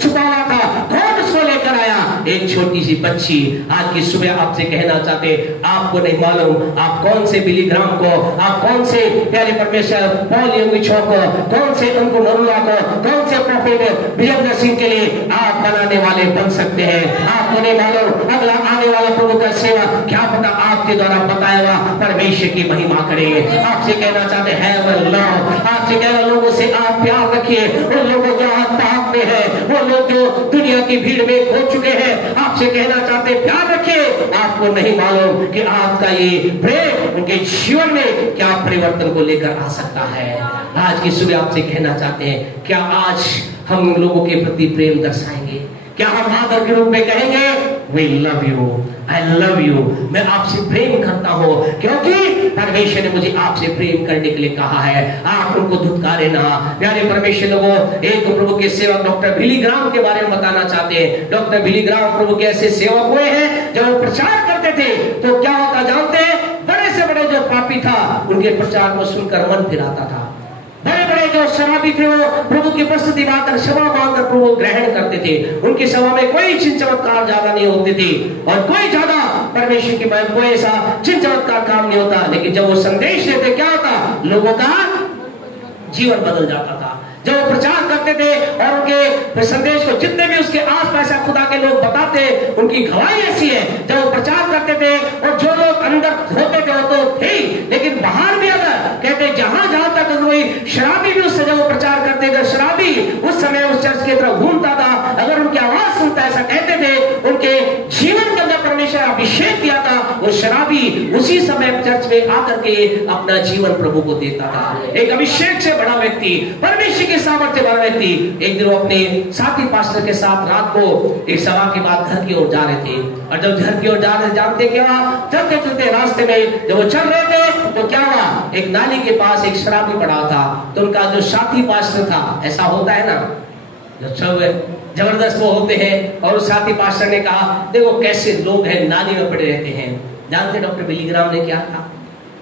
छुपा हुआ था, कौन उसको लेकर आया? एक छोटी सी बच्ची। आज की सुबह आपसे कहना चाहते, आपको नहीं मालूम आप कौन से बिली ग्राम को, आप कौन से प्यारे परमेश्वर पॉल योंगिचो को, कौन से उनको नरुला को, कौन से प्रोफेट वीरेंद्र सिंह के लिए आप बनाने वाले बन सकते हैं। आपको नहीं मालूम अगला आने वाला प्रभु का सेवा क्या पता आपके द्वारा बताया हुआ परमेश्वर की महिमा करे। आपसे कहना चाहते हैं आपसे कहना, लोगों से आप प्यार रखिए, उन लोगों जो पाप में है, वो लोग जो दुनिया की भीड़ में खो चुके हैं, आपसे कहना चाहते प्यार रखिए। आपको नहीं मालूम कि आपका ये प्रेम उनके जीवन में क्या परिवर्तन को लेकर आ सकता है। आज की सुबह आपसे कहना चाहते हैं, क्या आज हम लोगों के प्रति प्रेम दर्शाएंगे? क्या हम आदर के रूप में कहेंगे we love you, I love you, मैं आपसे प्रेम करता हूं क्योंकि परमेश्वर ने मुझे आपसे प्रेम करने के लिए कहा है। आप उनको धुतकारे ना। प्यारे परमेश्वर लोगों, एक प्रभु के सेवक डॉक्टर बिली ग्राम के बारे में बताना चाहते हैं। डॉक्टर बिली ग्राम प्रभु के ऐसे सेवक हुए हैं, जब वो प्रचार करते थे तो क्या होता जानते हैं? बड़े से बड़े जो पापी था, उनके प्रचार को सुनकर मन फिराता था। बड़े बड़े जो शराबी थे, वो प्रभु की प्रस्तुति पाकर क्षमा मांगकर प्रभु ग्रहण करते थे। उनकी सभा में कोई चिन्ह चमत्कार ज्यादा नहीं होते थे और कोई ज्यादा परमेश्वर की कोई ऐसा चिन्ह चमत्कार काम नहीं होता, लेकिन जब वो संदेश देते क्या होता? लोगों का जीवन बदल जाता था। जब वो प्रचार करते थे और उनके संदेश को जितने भी उसके आसपास खुदा के लोग बताते, उनकी गवाही ऐसी है, जब वो प्रचार करते थे और जो लोग अंदर होते थे वो तो थे, लेकिन बाहर भी अगर कहते जहां जहां तक कोई शराबी भी उससे जब वो प्रचार करते थे, शराबी उस समय उस चर्च की तरफ घूमता था, अगर उनकी आवाज सुनता, ऐसा कहते थे उनके जीवन के अंदर परमेश्वर अभिषेक दिया था, वो शराबी उसी समय चर्च में आकर के अपना जीवन प्रभु को देता था। एक अभिषेक से बड़ा व्यक्ति, परमेश्वर के सामर्थ्य वाला व्यक्ति। एक दिन वो अपने साथी पास्टर के साथ रात को एक सभा के बाद घर की ओर जा रहे थे, और जब घर की ओर जा रहे जानते क्या, चलते चलते रास्ते में जब वो चल रहे थे तो क्या हुआ? एक नाली के पास एक शराबी पड़ा था। तो उनका जो साथी पास्टर था, ऐसा होता है ना, जो सब जबरदस्त वो होते हैं, और उस साथी पास्टर ने कहा, देखो कैसे लोग हैं नाली में पड़े रहते हैं। जानते डॉक्टर बिली ग्राम ने क्या कहा?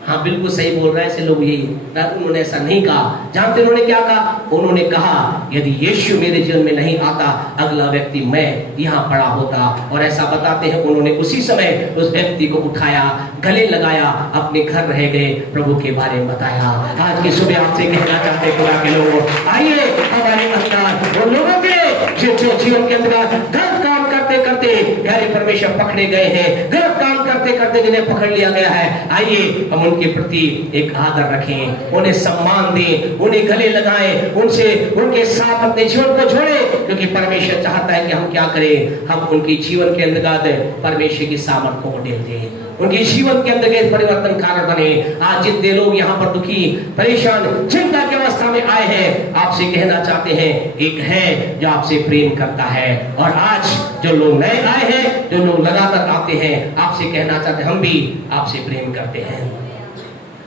हाँ बिल्कुल सही बोल रहा है, ऐसे लोग यही। उन्होंने ऐसा नहीं कहा। जानते उन्होंने क्या कहा? उन्होंने कहा यदि यीशु मेरे जीवन में नहीं आता, अगला व्यक्ति मैं यहाँ पड़ा होता। और ऐसा बताते हैं उन्होंने उसी समय उस व्यक्ति को उठाया, गले लगाया, अपने घर रह गए, प्रभु के बारे में बताया। आज की सुबह आपसे कहना चाहते खुदा के लोगों, आइए हमारे अंदर वो लोगों के जो जीवन के अंदर गलत काम करते करते प्यारे परमेश्वर पकड़े गए हैं, गलत काम करते करते जिन्हें पकड़ लिया गया है, आइए हम उनके प्रति एक आदर रखें, उन्हें सम्मान दें, उन्हें गले लगाएं, उनसे उनके साथ अपने जीवन को जोड़े, क्योंकि परमेश्वर चाहता है कि हम क्या करें? हम उनके जीवन के अंतर्गत परमेश्वर की सामर्थ्य को ढेर दें। उनके जीवन के अंदर के परिवर्तन कारण बने। आज जितने लोग यहाँ पर दुखी, परेशान, चिंता की अवस्था में आए हैं, आपसे कहना चाहते हैं, एक है जो आपसे प्रेम करता है। और आज जो लोग नए आए हैं, जो लोग लगातार आते हैं, आपसे कहना चाहते हैं, हम भी आपसे प्रेम करते हैं।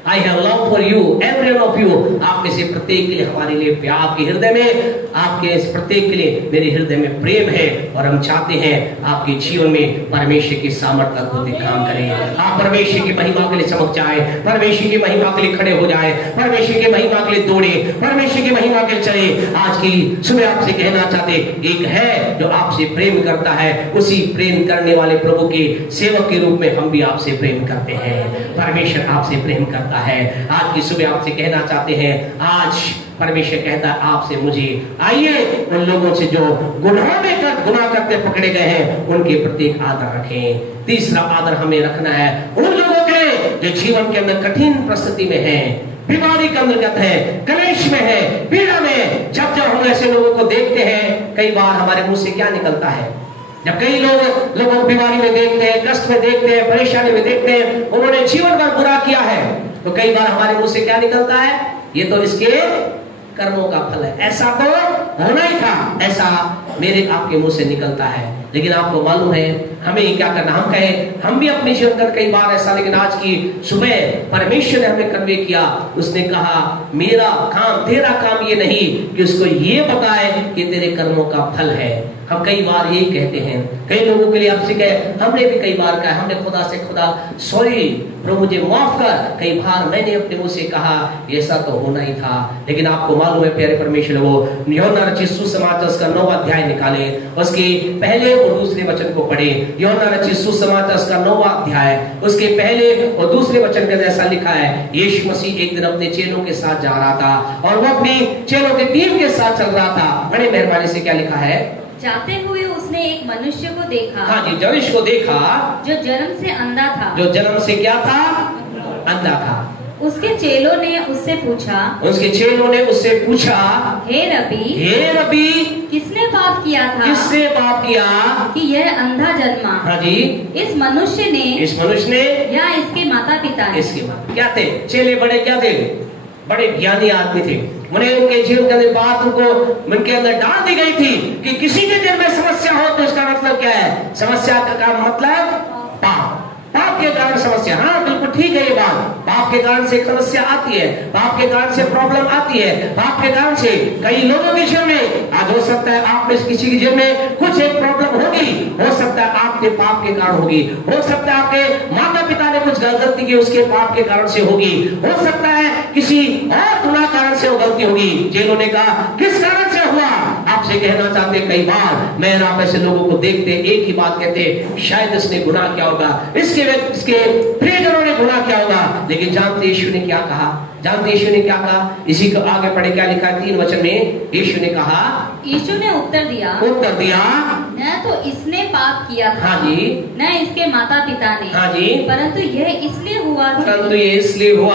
I have love for you, every one of you। आप में से प्रत्येक के लिए हमारे लिए प्यार, आपके हृदय में, आपके प्रत्येक के लिए मेरे हृदय में प्रेम है। और हम चाहते हैं आपके जीवन में परमेश्वर की सामर्थ्य अद्भुत काम करें। आप परमेश्वर की महिमा के लिए चमक जाए, परमेश्वर की महिमा के लिए खड़े हो जाए, परमेश्वर की महिमा के लिए दौड़े, परमेश्वर की महिमा के लिए चले। आज की सुबह आपसे कहना चाहते, एक है जो आपसे प्रेम करता है, उसी प्रेम करने वाले प्रभु के सेवक के रूप में हम भी आपसे प्रेम करते हैं। परमेश्वर आपसे प्रेम करता है। आज की सुबह आपसे कहना चाहते हैं, आज परमेश्वर कहता है आपसे मुझे, आइए उन लोगों से जो गुनाह करते पकड़े गए हैं, उनके प्रति आदर रखें। तीसरा आदर हमें रखना है उन लोगों के जो जीवन के अंदर कठिन परिस्थिति में है, बीमारी के अंतर्गत है, कलेश में है, पीड़ा में। जब हम ऐसे लोगों को देखते हैं, कई बार हमारे मुंह से क्या निकलता है? जब कई लोगों को बीमारी में देखते हैं, कष्ट में देखते हैं, परेशानी में देखते हैं, उन्होंने जीवन भर बुरा किया है, तो कई बार हमारे मुंह से क्या निकलता है? ये तो इसके कर्मों का फल है, ऐसा तो होना ही था, ऐसा मेरे आपके मुंह से निकलता है। लेकिन आपको मालूम है हमें क्या करना? हम कहें, हम भी अपने जीवन में कई बार ऐसा, लेकिन आज की सुबह परमेश्वर ने हमें कन्वे किया। उसने कहा, मेरा काम, तेरा काम ये नहीं कि उसको ये बताए कि तेरे कर्मों का फल है। हम कई बार यही कहते हैं, कई लोगों के लिए आपसे कहे, हमने भी कई बार कहा, हमने खुदा से, खुदा सॉरी प्रभु मुझे माफ कर। कई बार मैंने अपने मुंह से कहा, ऐसा तो होना ही था। लेकिन आपको मालूम है प्यारे परमेश्वर, वो यूहन्ना रचित सुसमाचार उसका 9वां अध्याय निकाले, उसके पहले और दूसरे वचन को पढ़े। यूहन्ना रचित सुसमाचार उसका 9वां अध्याय, उसके पहले और दूसरे वचन में ऐसा लिखा है, यीशु मसीह एक दिन अपने चेलों के साथ जा रहा था, और वो अपनी चेलों की टीम के साथ चल रहा था। बड़े मेहरबानी से क्या लिखा है? जाते हुए उसने एक मनुष्य को देखा। हाँ जी, मनुष्य को देखा जो जन्म से अंधा था। जो जन्म से क्या था? अंधा था। उसके चेलों ने उससे पूछा, हे रबी, किसने पाप किया था? किसने पाप किया कि यह अंधा जन्मा? हाँ जी, इस मनुष्य ने या इसके माता पिता ने? इसके माता क्या थे? चेले बड़े क्या थे? बड़े ज्ञानी आदमी थे। उन्हें उनके जीवन के अंदर बात को उनके अंदर डाल दी गई थी कि किसी के दिल में समस्या हो तो उसका मतलब क्या है? समस्या का मतलब पाप। पाप के कारण समस्या, हाँ बिल्कुल ठीक है ये बात। पाप के कारण से समस्या आती है, पाप के कारण से प्रॉब्लम आती है, पाप के कारण से कई लोगों के जीवन में आज हो सकता है आप में किसी के जीवन में कुछ एक प्रॉब्लम होगी, हो सकता है आपके पाप के कारण होगी, हो सकता है आपके माता पिता ने कुछ गलती की उसके पाप के कारण से होगी, हो सकता है किसी और गुनाह कारण से वो गलती होगी। चेलों ने कहा, किस कारण से हुआ? आपसे कहना चाहते, कई बार मैं आप ऐसे लोगों को देखते एक ही बात कहते, शायद इसने गुनाह किया होगा, इसके प्रियजनों ने गुनाह किया होगा। लेकिन जानते यीशु ने क्या कहा? यीशु ने क्या कहा? इसी को आगे पढ़े, क्या लिखा है 3 वचन में? यीशु ने कहा, यीशु ने उत्तर दिया, न तो इसने पाप किया था, हाँ जी, न इसके माता पिता ने, हाँ जी, परंतु यह इसलिए हुआ,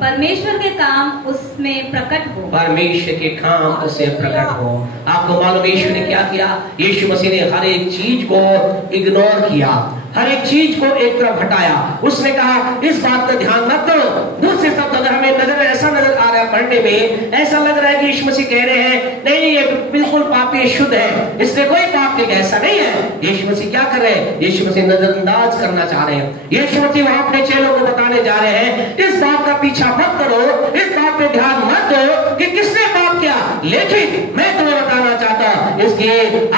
परमेश्वर के काम उसमें प्रकट हो। परमेश्वर के काम उसे प्रकट हो। आपको मालूम यीशु ने क्या किया? यीशु मसीह ने हर एक चीज को इग्नोर किया, हर एक चीज को एक तरफ हटाया। उसने कहा, इस बात का ध्यान मत दो। दूसरे शब्द अगर हमें ऐसा नजर आ रहा है पढ़ने में, ऐसा लग रहा है कि यीशु मसीह कह रहे हैं, नहीं ये बिल्कुल पापी शुद्ध है, इसने कोई पाप किया, ऐसा नहीं है। यीशु मसीह क्या कर रहे हैं? यीशु मसीह नजरअंदाज करना चाह रहे हैं। यीशु मसीह वहां अपने चेलों को बताने जा रहे हैं, इस बात का पीछा मत करो, इस बात पे ध्यान मत दो कि किसने पाप किया, लेकिन मैं तुम्हें बताना चाहता हूं,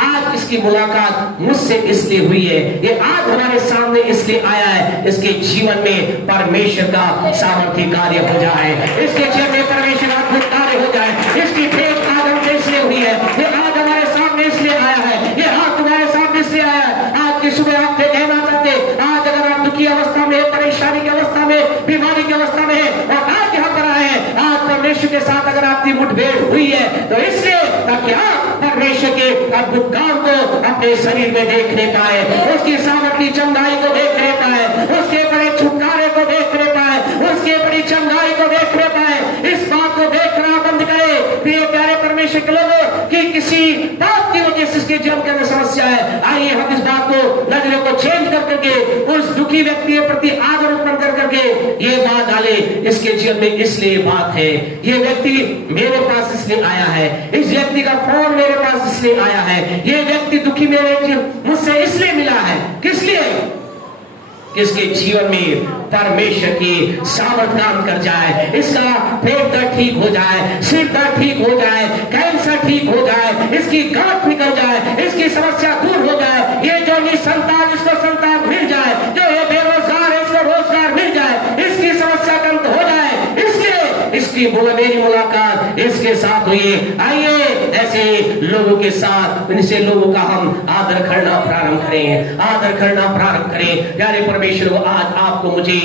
आज इसकी मुलाकात मुझसे इसलिए हुई है, ये आज हमारे सामने इसलिए आया है, इसके जीवन में परमेश्वर का सामर्थ्य कार्य हो जाए, इसके जीवन में परमेश्वर का अद्भुत कार्य हो जाए। इसकी भेंट आज हमसे इसलिए हुई है, ये आज हमारे सामने इसलिए आया है, ये आज तुम्हारे सामने इसलिए आया है। आज की सुबह आपसे कहना चाहते, आज अगर आप दुखी अवस्था में, परेशानी की अवस्था में, बीमारी की अवस्था में है और आज यहाँ पर आए हैं, आज परमेश्वर के साथ अगर आपकी मुठभेड़ हुई है तो इसलिए ताकि आप परमेश्वर के अद्भुत काम को अपने शरीर में देखने पाए, उसकी सामर्थ्य चंगाई को देखने पाए, उसके बड़े छुटकारे को देखने पाए, उसके बड़ी चंगाई को देखने पाए। इस बात को देखना बंद करे प्रिय प्यारे परमेश्वर के लोगों कि किसी बात की वजह से इसके जीवन के अंदर समस्या समस्या है, आइए हम इस बात को, नजरों को चेंज कर करके उस दुखी व्यक्ति के प्रति आदर उत्पन्न कर करके ये बात डाले इसके जीवन में। इसलिए बात है, ये व्यक्ति मेरे पास इसलिए आया है, इस व्यक्ति का फोन मेरे पास इसलिए आया है, ये व्यक्ति दुखी मेरे मुझसे इसलिए मिला है। किस लिए? किसके जीवन में परमेश्वर की सामर्थ काम कर जाए, इसका पेट दर्द ठीक हो जाए, सिर दर्द ठीक हो जाए, कैंसर ठीक हो जाए, इसकी गांठ निकल जाए, इसकी समस्या दूर हो जाए, ये जो निसंतान इसको संतान मिल जाए, जो ये बेरोजगार है इसको रोजगार मिल जाए, इसकी समस्या का अंत हो जाए। इसकी मेरी मुलाकात इसके साथ हुई। आइए ऐसे लोगों के साथ, इनसे लोगों का हम आदर करना प्रारंभ करें, आदर करना प्रारंभ करें। प्यारे परमेश्वर, आज आपको मुझे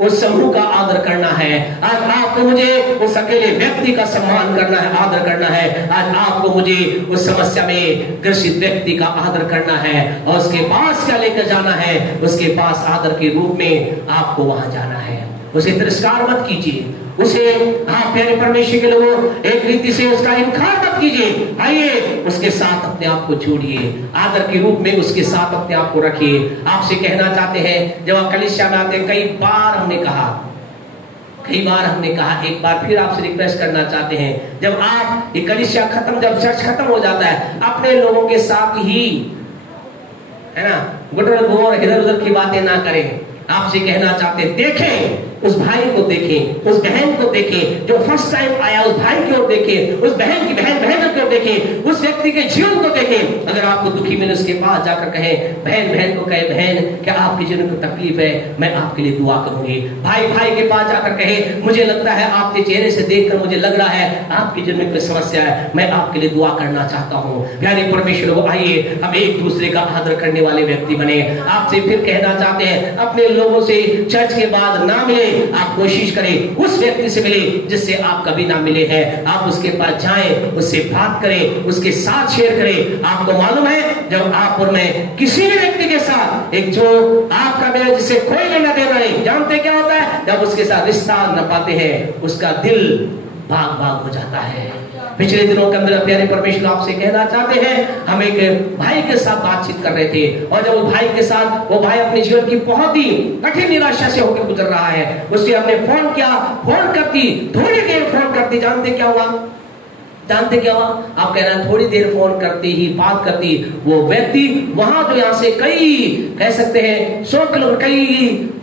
उस समूह का आदर करना है, आज आपको मुझे उस अकेले व्यक्ति का सम्मान करना है, आदर करना है। आज आपको मुझे उस समस्या में ग्रसित व्यक्ति का आदर करना है और उसके पास क्या लेकर जाना है, उसके पास आदर के रूप में आपको वहां जाना है। उसे तिरस्कार मत कीजिए, उसे, हाँ प्यारे परमेश्वर के लोगों, एक रीति से उसका इनकार मत कीजिए। आइए उसके साथ अपने आप को जोड़िए, आदर के रूप में उसके साथ अपने आप को रखिए। आपसे कहना चाहते हैं, जब आप कलीसिया में आते हैं, कई बार हमने कहा, एक बार फिर आपसे रिक्वेस्ट करना चाहते हैं, जब आप ये कलीसिया खत्म, जब चर्च खत्म हो जाता है, अपने लोगों के साथ ही, है ना, गुटर गुमर इधर उधर की बातें ना करें। आपसे कहना चाहते हैं, देखें उस भाई को, देखें उस बहन को, देखें जो फर्स्ट टाइम आया, उस भाई की ओर देखें, उस बहन की बहन की ओर देखें, उस व्यक्ति के जीवन को देखें। अगर आपको दुखी मिले, उसके पास जाकर कहे, बहन को कहे, बहन क्या आपके जीवन को तकलीफ है, मैं आपके लिए दुआ करूंगी। भाई के पास जाकर कहे, मुझे लगता है आपके चेहरे से देखकर मुझे लग रहा है आपके जीवन में कोई समस्या है, मैं आपके लिए दुआ करना चाहता हूँ। प्यारे परमेश्वर को, आइए हम एक दूसरे का आदर करने वाले व्यक्ति बने। आपसे फिर कहना चाहते हैं, अपने लोगों से चर्च के बाद ना मिले, आप कोशिश करें उस व्यक्ति से मिले जिससे आप कभी ना मिले हैं। आप उसके पास जाएं, उससे बात करें, उसके साथ शेयर करें। आपको मालूम है, जब आप और मैं किसी भी व्यक्ति के साथ, एक जो आपका मेरा जिससे कोई लेना देना नहीं, जानते क्या होता है, जब उसके साथ रिश्ता न पाते हैं, उसका दिल भाग हो जाता है। पिछले दिनों के अंदर प्यारे परमेश्वर आपसे कहना चाहते हैं, हम एक भाई के साथ बातचीत कर रहे थे, और जब वो भाई के साथ, वो भाई अपने जीवन की बहुत ही कठिन निराशा से होकर गुजर रहा है, उससे हमने फोन किया, फोन करती, थोड़ी देर फोन करती, जानते क्या हुआ? आप कह रहे हैं, थोड़ी देर फोन करती ही, बात करती, वो व्यक्ति वहां जो यहाँ से कई, कह सकते हैं 100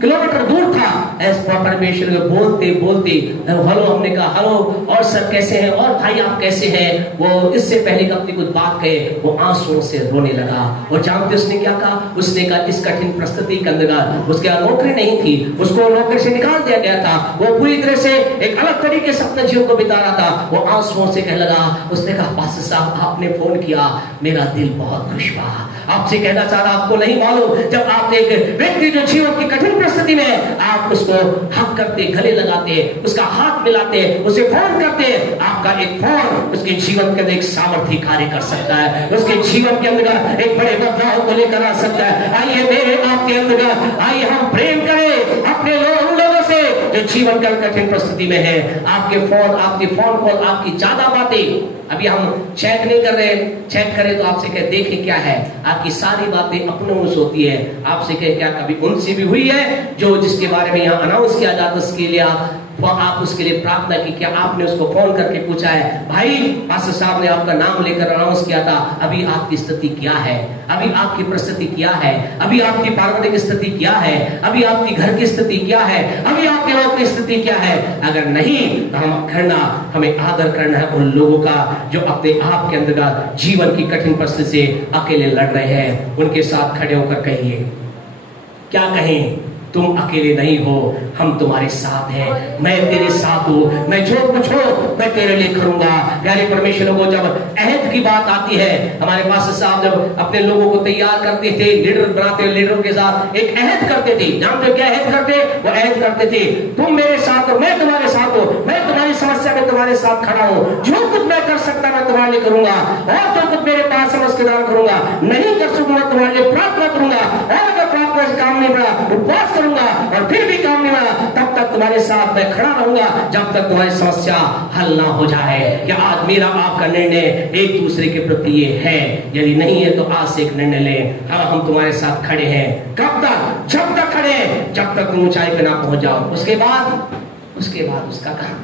किलोमीटर दूर था। ऐसा परमेश्वर को बोलते हेलो, हमने कहा हेलो, और सर कैसे हैं, और भाई आप कैसे हैं। वो इससे पहले कि अपनी कुछ बात कहे, वो आंसुओं से रोने लगा। और जानते उसने क्या कहा? उसने कहा, इस कठिन परिस्थिति के अंदर उसके नौकरी नहीं थी, उसको नौकरी से निकाल दिया गया था, वो पूरी तरह से एक अलग तरीके से अपने जीवन को बिता रहा था। वो आंसुओं से कहने लगा, उसने कहा, पास्टर साहब आपने फोन किया, मेरा दिल बहुत खुश हुआ। आपसे कहना चाह रहा, आपको नहीं मालूम, जब आप एक व्यक्ति जो जीवन की कठिन परिस्थिति में, आप उसको हक करते, गले लगाते, उसका हाथ मिलाते, उसे फोन करते, आपका एक फोन उसके जीवन के अंदर एक सामर्थ्य कार्य कर सकता है, उसके जीवन के अंदर एक बड़े बदलाव को लेकर आ सकता है। आइए मेरे आपके अंदर, आइए हम प्रेम करें अपने उन लोगों से जो जीवन का कठिन परिस्थिति में है। आपके फोन, आपकी फोन कॉल, आपकी ज्यादा बातें, अभी हम चेक नहीं कर रहे, चेक करें तो आपसे कह देखें क्या है, आपकी सारी बातें अपनों से होती है। आपसे कह क्या कभी उनसे भी हुई है जो जिसके बारे में यहाँ अनाउंस किया जाता, उसके लिए आप उसके लिए प्रार्थना की, क्या आपने उसको फोन करके पूछा है, भाई पास्टर साहब ने आपका नाम लेकर अनाउंस किया था, अभी आपकी स्थिति क्या है, अभी आपकी परिस्थिति क्या है, अभी आपकी पारिवारिक स्थिति क्या है, अभी आपकी घर की स्थिति क्या है, अभी आपके लोग की स्थिति क्या है। अगर नहीं तो हमें आदर करना है उन लोगों का जो अपने आप के अंदर जीवन की कठिन परिस्थिति से अकेले लड़ रहे हैं। उनके साथ खड़े होकर कहिए, क्या कहें, तुम अकेले नहीं हो, हम तुम्हारे साथ हैं, मैं तेरे साथ हूँ, मैं जो कुछ हो मैं तेरे लिए करूंगा। प्यारे परमेश्वर को जब अहद की बात आती है, हमारे पास्टर साहब जब अपने लोगों को तैयार करते थे, लीडर बनाते, लीडरों के साथ एक अहद करते थे। जानते हो क्या अहद करते? वो अहद करते थे, तुम मेरे साथ हो, मैं तुम्हारे साथ हूँ, मैं तुम्हारी समस्या में तुम्हारे साथ खड़ा हूँ, जो कुछ मैं कर सकता मैं तुम्हारे लिए करूंगा, और जो कुछ मेरे पास है उसके द्वारा करूंगा, नहीं कर सकूंगा तुम्हारे लिए प्रार्थना करूंगा, और अगर प्रार्थना से काम नहीं पड़ा, उपवास करूंगा और फिर भी काम नहीं बना, तब तक तुम्हारे साथ मैं खड़ा रहूंगा जब तक तुम्हारी समस्या हल ना हो जाए। क्या आज मेरा आपका निर्णय एक दूसरे के प्रति ये है? यदि नहीं है तो आज से एक निर्णय लें, हम तुम्हारे साथ खड़े हैं। कब तक? जब तक खड़े हैं, जब तक तुम ऊंचाई पे ना पहुंच जाओ। उसके बाद उसका काम,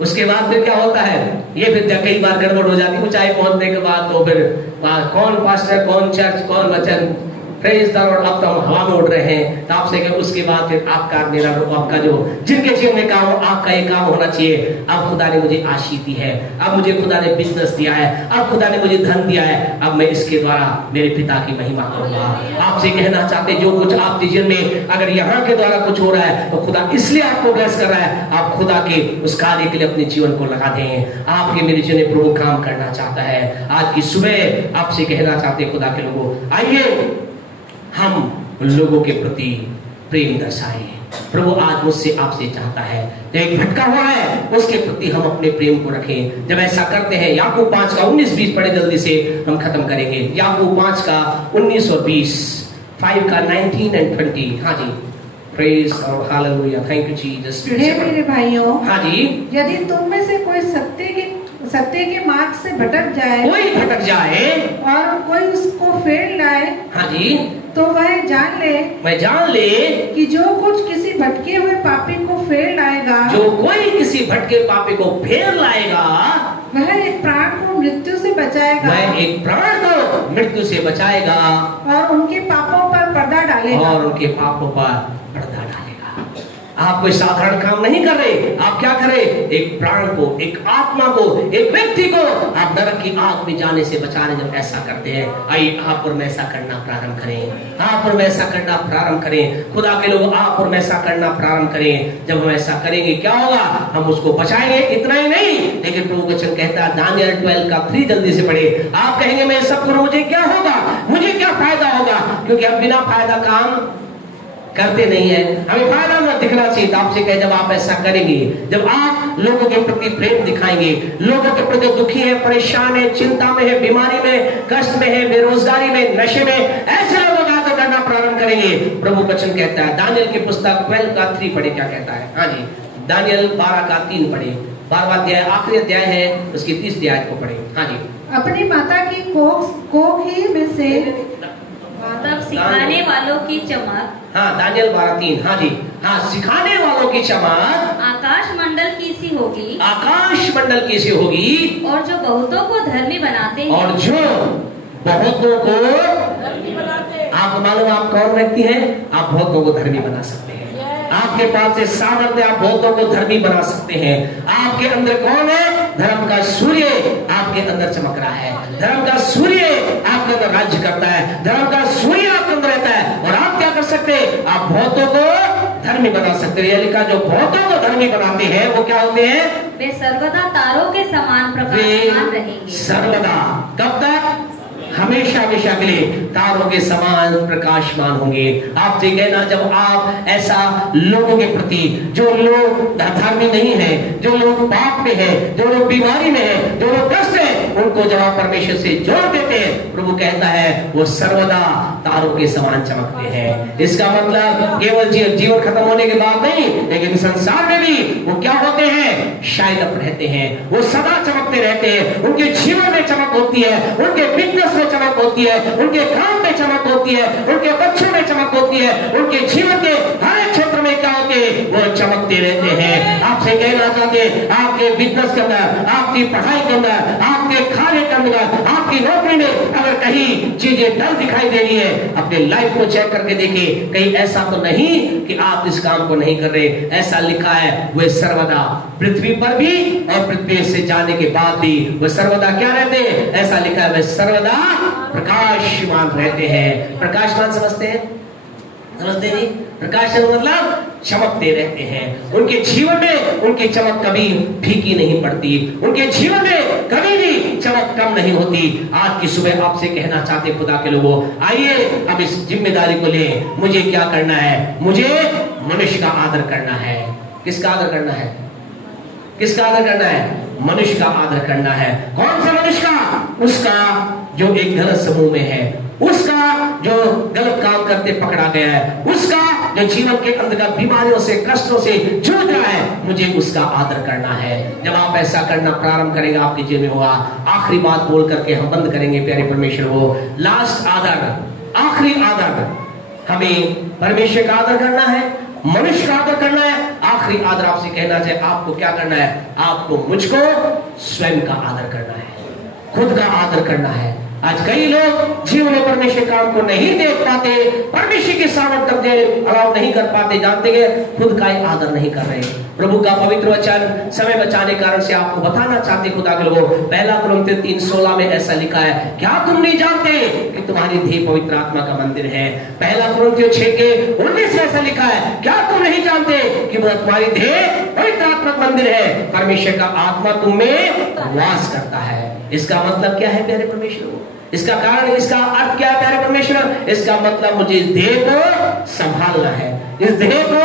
उसके बाद फिर क्या होता है? ये फिर कई बार गड़बड़ हो जाती है ऊंचाई पहुंचने के बाद। तो फिर कौन पास्टर, कौन चर्च, कौन वचन, प्रेज द लॉर्ड, अब तो हम हवा में उड़ रहे हैं। तो आपसे कहें उसके बाद फिर आपका मेरा आपका जो जिनके जीवन में काम हो, आपका ये काम होना चाहिए। अब खुदा ने मुझे आशीष दी है, अब मुझे खुदा ने बिजनेस दिया है, अब खुदा ने मुझे धन दिया है, अब मैं इसके द्वारा मेरे पिता की महिमा करूंगा। आपसे कहना चाहते जो कुछ आपके जीवन में अगर यहाँ के द्वारा कुछ हो रहा है तो खुदा इसलिए आपको ब्लेस कर रहा है। आप खुदा के उस कार्य के लिए अपने जीवन को लगा दें। आपके मेरे जीवन में प्रभु काम करना चाहता है। आज की सुबह आपसे कहना चाहते खुदा के लोगों, आइए हम लोगों के प्रति प्रेम दर्शाएं। प्रभु आज मुझसे आपसे चाहता है जो एक भटका हुआ है उसके प्रति हम अपने प्रेम को रखें। जब ऐसा करते हैं, याकूब 5 का 19-20 पढ़े, जल्दी से हम खत्म करेंगे। याकूब 5 का 19 और 20, 5 का 19 और 20। हाँ जी, प्रेज और हालेलुया, थैंक यू जीसस। हे मेरे भाइयों, हाँ जी, यदि तुम में से कोई सत्य के मार्ग से भटक जाए, कोई भटक जाए और कोई उसको फेर लाए, हाँ जी, तो वह जान ले कि जो कुछ किसी भटके हुए पापी को फेर लाएगा, जो कोई किसी भटके पापी को फेर लाएगा, वह एक प्राण को मृत्यु से बचाएगा, वह एक प्राण को मृत्यु से बचाएगा, और उनके पापों पर पर्दा डालेगा, और उनके पापों पर पर्दा डालेगा। आप कोई साधारण काम नहीं कर रहे, आप क्या करें? एक प्राण को, एक आत्मा को, एक व्यक्ति को आप नरक की आग में जाने से बचा रहे। जब ऐसा करते हैं, आइए आप और मैं ऐसा करना प्रारंभ करें। आप और मैं ऐसा करना प्रारंभ करें। खुदा के लोग आप और मैं ऐसा करना प्रारंभ करें। जब हम ऐसा करेंगे क्या होगा? हम उसको बचाएंगे। इतना ही नहीं, लेकिन प्रभु वचन कहता है दानियल 12 का 3 जल्दी से पढ़े। आप कहेंगे मैं सब करूं, मुझे क्या होगा, मुझे क्या फायदा होगा? क्योंकि हम बिना फायदा काम करते नहीं है, हमें फायदा न दिखना चाहिए। तो आपसे कहे जब आप ऐसा करेंगे, जब आप लोगों के प्रति प्रेम दिखाएंगे, लोगों के प्रति दुखी है, परेशान है, चिंता में है, बीमारी में, कष्ट में है, बेरोजगारी में, नशे में, ऐसे लोगों का आदर करना प्रारंभ करेंगे। प्रभु वचन कहता है दानियल की पुस्तक 12 का 3 पढ़े, क्या कहता है? हाँ जी, दानियल 12 का 3 पढ़े, 12वां अध्याय आखिरी अध्याय है, उसकी 30 अध्याय को पढ़े। हाँ जी, अपनी माता की कोख ही में से तब सिखाने वालों की चमक, हाँ दानियल 12:3, हाँ जी, हाँ सिखाने वालों की चमक आकाश मंडल की सी होगी, आकाश मंडल की सी होगी, और जो बहुतों को धर्मी बनाते हैं, और जो बहुतों को धर्मी बनाते हैं। आपको मालूम आप कौन व्यक्ति हैं? आप बहुतों को धर्मी बना सकते हैं। आपके पास से सामर्थ्य, आप बहुतों को धर्मी बना सकते हैं। आपके अंदर कौन है? धर्म का सूर्य आपके अंदर चमक रहा है। धर्म का सूर्य आपके अंदर राज्य करता है। धर्म का सूर्य आपके अंदर रहता है, और आप क्या कर सकते हैं? आप बहुतों को धर्मी बना सकते हैं। यह लिखा जो बहुतों को धर्मी बनाते हैं वो क्या होते हैं? वे सर्वदा तारों के समान प्रकाशमान रहेंगे। सर्वदा, कब तक? हमेशा हमेशा के लिए तारों के समान प्रकाशमान होंगे। आप देखें ना, जब आप ऐसा लोगों के प्रति, जो लोग धर्मी नहीं है, जो लोग पाप में है, जो लोग बीमारी में है, जो लोग कष्ट है, उनको जब आप परमेश्वर से जोड़ देते हैं, प्रभु कहता है वो सर्वदा तारों के समान चमकते हैं। इसका मतलब केवल जीवन खत्म होने के बाद नहीं, लेकिन संसार में भी वो क्या होते हैं? शायद अप रहते हैं, वो सदा चमकते रहते हैं। उनके जीवन में चमक होती है, उनके बिजनेस में चमक होती है, उनके काम में चमक होती है, उनके बच्चों में चमक होती है, उनके जीवन के हर एक क्षेत्र में क्या होते हैं? वो चमकते रहते हैं। आपसे कहना चाहते हैं आपके बिजनेस के अंदर, आपकी पढ़ाई के अंदर, आपके खाने के अंदर, आपकी नौकरी में अगर कहीं चीजें डल दिखाई दे रही है, अपने लाइफ को चेक करके देखिए, कहीं ऐसा तो नहीं कि आप इस काम को नहीं कर रहे। ऐसा लिखा है वे सर्वदा पृथ्वी पर भी और पृथ्वी से जाने के बाद भी वे सर्वदा क्या रहते हैं? ऐसा लिखा है वे सर्वदा प्रकाशमान रहते हैं। प्रकाशमान समझते हैं? समझते नहीं? प्रकाशन मतलब चमकते रहते हैं। उनके जीवन में उनकी चमक कभी फीकी नहीं पड़ती, उनके जीवन में कभी भी चमक कम नहीं होती। आज की सुबह आपसे कहना चाहते खुदा के लोगों, आइए अब इस जिम्मेदारी को लें। मुझे क्या करना है? मुझे मनुष्य का आदर करना है। किसका आदर करना है? किसका आदर करना है? मनुष्य का आदर करना है। कौन सा मनुष्य का? उसका जो एक गलत समूह में है, उसका जो गलत काम करते पकड़ा गया है, उसका जो जीवन के अंदर का बीमारियों से, कष्टों से जूझ रहा है, मुझे उसका आदर करना है। जब आप ऐसा करना प्रारंभ करेंगे, आपके जीवन में होगा। आखिरी बात बोल करके हम बंद करेंगे प्यारे परमेश्वर को। लास्ट आदर, आखिरी आदर, हमें परमेश्वर का आदर करना है, मनुष्य का आदर करना है। आखिरी आदर आपसे कहना चाहिए, आपको क्या करना है? आपको मुझको स्वयं का आदर करना है, खुद का आदर करना है। आज कई लोग जीवन में परमेश्वर काम को नहीं देख पाते, परमेश्वर के सामर्थ्य अलाउ नहीं कर पाते, जानते हैं खुद का ही आदर नहीं कर रहे। प्रभु का पवित्र वचन समय बचाने कारण से आपको बताना चाहते खुदा के लोगों, 1 कुरिन्थियों 3:16 में ऐसा लिखा है, क्या तुम नहीं जानते कि तुम्हारी देह पवित्र आत्मा का मंदिर है? 1 कुरिन्थियों 6:19 में ऐसा लिखा है, क्या तुम नहीं जानते कि वो तुम्हारी देह पवित्र आत्मा का मंदिर है, परमेश्वर का आत्मा तुम में वास करता है। इसका मतलब क्या है प्यारे परमेश्वर? इसका कारण, इसका अर्थ क्या है प्यारे परमेश्वर? इसका मतलब मुझे इस देह को संभालना है, इस देह को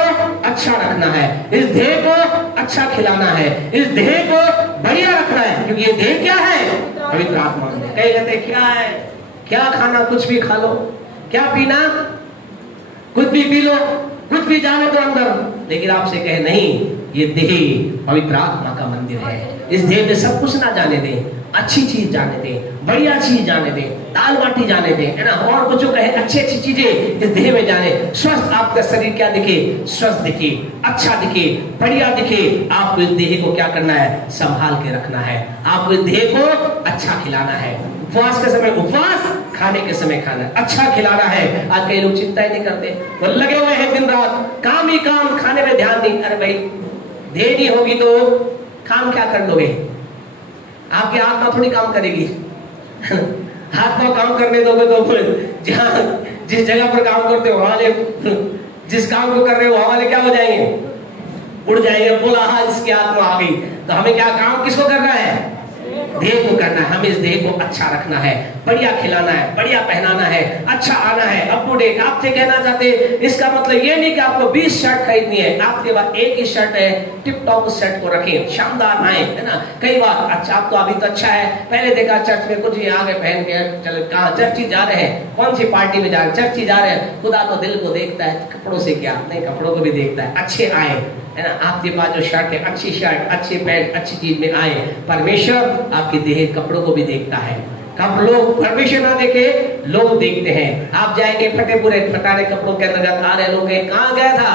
अच्छा रखना है, इस देह को अच्छा खिलाना है, इस देह को बढ़िया रखना है, क्योंकि ये देह क्या है? पवित्र आत्मा में। कई कहते क्या है, क्या खाना, कुछ भी खा लो, क्या पीना, कुछ भी पी लो, कुछ भी जाने दो अंदर, लेकिन आपसे कहे नहीं, ये देह पवित्र आत्मा का मंदिर है। इस देह में सब कुछ ना जाने दें, अच्छी चीज जाने दें, बढ़िया चीज जाने दें, दाल बाटी जाने दें, है ना, और कुछ कहे अच्छी अच्छी चीजें इस देह में जाने। स्वस्थ आपका शरीर क्या दिखे? स्वस्थ दिखे, अच्छा दिखे, बढ़िया दिखे। आपको इस देह को क्या करना है? संभाल के रखना है। आपको इस देह को अच्छा खिलाना है, उपवास के समय उपवास, खाने के समय खाना, अच्छा खिलाना है। आज कई लोग चिंता ही नहीं करते, वो लगे हुए हैं दिन रात, काम ही काम, खाने में ध्यान नहीं। अरे भाई, देह नहीं होगी तो काम क्या कर लोगे? आपकी आत्मा थोड़ी काम करेगी। आत्मा काम करने दोगे तो जहाँ जिस जगह पर काम करते हो वहां वाले, जिस काम को कर रहे हो वहां वाले क्या हो जाएंगे? उड़ जाएंगे। बोला हाँ, इसकी आत्मा आ गई। तो हमें क्या काम किसको करना है? देह को करना है। हमें इस देह को अच्छा रखना है, बढ़िया खिलाना है, बढ़िया पहनाना है, अच्छा आना है। अप टू डेट आपसे कहना चाहते, इसका मतलब ये नहीं कि आपको 20 शर्ट खरीदनी है, आपके पास एक ही शर्ट है, टिप टॉप शर्ट को रखें, शानदार आए, है ना। कई बार अच्छा, आप तो अभी तो अच्छा है, पहले देखा चर्च में कुछ आगे पहन के, चलो कहाँ चर्च जा रहे हैं, कौन सी पार्टी में जा रहे हैं, चर्च जा रहे हैं। खुदा तो दिल को देखता है, कपड़ों से क्या नहीं, कपड़ों को भी देखता है, अच्छे आए, है ना। आपके पास जो शर्ट है, अच्छी शर्ट, अच्छी पैंट, अच्छी चीज में आए। परमेश्वर आपके देह कपड़ों को भी देखता है। कब लोग परमेश्वर ना देखे, लोग देखते हैं। आप जाएंगे फटे पूरे फटारे कपड़ों के अंदर आ रहे लोग, कहाँ गया था?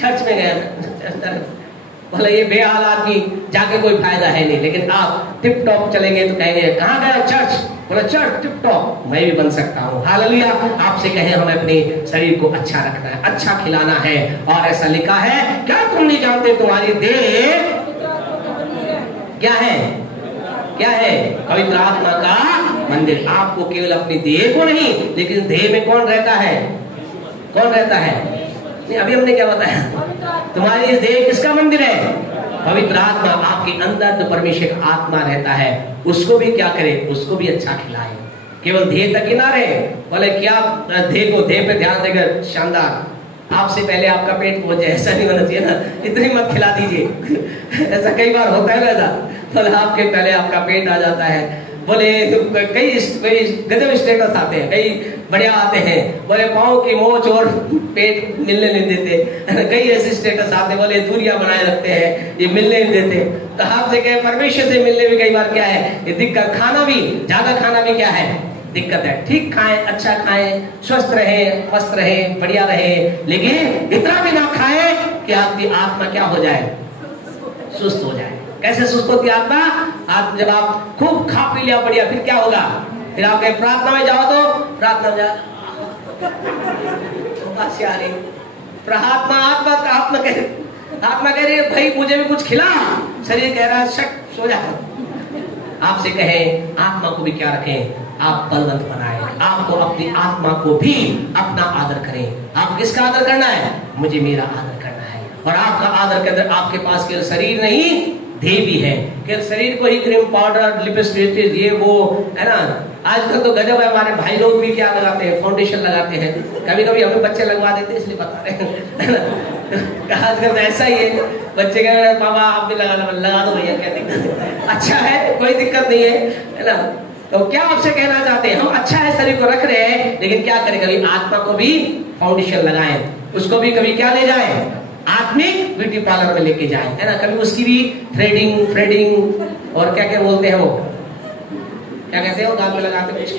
चर्च में गया था। बोले ये बेहाल आदमी, जाके कोई फायदा है नहीं। लेकिन आप टिप टॉप चलेंगे तो कहेंगे कहाँ गया चर्च? बोले चर्च टिप टॉप, मैं भी बन सकता हूँ। हालेलुया। आपसे कहे हमें अपने शरीर को अच्छा रखना है, अच्छा खिलाना है। और ऐसा लिखा है, क्या तुम नहीं जानते तुम्हारी देह क्या है? क्या है? पवित्र आत्मा का मंदिर। आपको केवल अपनी देह को नहीं, लेकिन देह में कौन रहता है? कौन रहता है? नहीं, अभी हमने क्या बताया? तुम्हारी देह किसका मंदिर है? पवित्र आत्मा। आपके अंदर जो परमेश्वर का आत्मा रहता है, उसको भी क्या करे? उसको भी अच्छा खिलाए। केवल देह तक ही ना रहे। बोले क्या देह को, देह पे ध्यान देकर शानदार, आपसे पहले आपका पेट पहुंच जाए, ऐसा नहीं होना चाहिए ना, इतनी मत खिला दीजिए। ऐसा कई बार होता है ना, बोले आपके पहले आपका पेट आ जाता है। बोले कई गजब स्टेटस आते हैं, कई बढ़िया आते हैं। बोले पाँव की मोच और पेट मिलने नहीं देते। कई ऐसे स्टेटस आते, बोले दूरियां बनाए रखते हैं, ये मिलने नहीं देते। तो आपसे कहे परमेश्वर से मिलने में कई बार क्या है? ये दिक्कत। खाना भी, ज्यादा खाना भी क्या है? दिक्कत है। ठीक खाएं, अच्छा खाएं, स्वस्थ रहे, मस्त रहे, बढ़िया रहे, लेकिन इतना भी ना खाएं कि आपकी आत्मा क्या हो जाए? सुस्त हो जाए। कैसे सुस्त होती आत्मा? आप जब आप खूब खा पी लिया बढ़िया, फिर क्या होगा? फिर आप प्रार्थना में जाओ तो प्रार्थना में जाओ, आत्मा कह रही है भाई मुझे भी कुछ खिला, शरीर कह रहा है शट सो जा। आपसे कहे आत्मा को भी क्या रखें? आप बलवंत बनाए। आपको अपनी आत्मा को भी अपना आदर करें। आप किसका आदर करना है? मुझे मेरा आदर करना है। और आपका आदर के अंदर आपके पास केवल शरीर नहीं, देह भी है। केवल शरीर को ही क्रीम पाउडर, लिपस्टिक, ये वो, है ना। आजकल तो गजब है, हमारे भाई लोग भी क्या लगाते हैं? फाउंडेशन लगाते हैं। कभी कभी हमें बच्चे लगवा देते हैं, इसलिए बता रहे हैं। आजकल तो ऐसा ही है, बच्चे कह रहे हैं पापा आप भी लगा दो भैया, क्या दिक्कत है? अच्छा है, कोई दिक्कत नहीं है, है ना। तो क्या आपसे कहना चाहते हैं, हम अच्छा है शरीर को रख रहे हैं, लेकिन क्या करें, कभी आत्मा को भी फाउंडेशन लगाएं, उसको भी कभी क्या ले जाएं, आत्मिक ब्यूटी पार्लर में लेके जाएं, है ना, कभी उसकी भी थ्रेडिंग और क्या क्या बोलते हैं वो, क्या कहते हैं वो गाल में लगाते हैं कुछ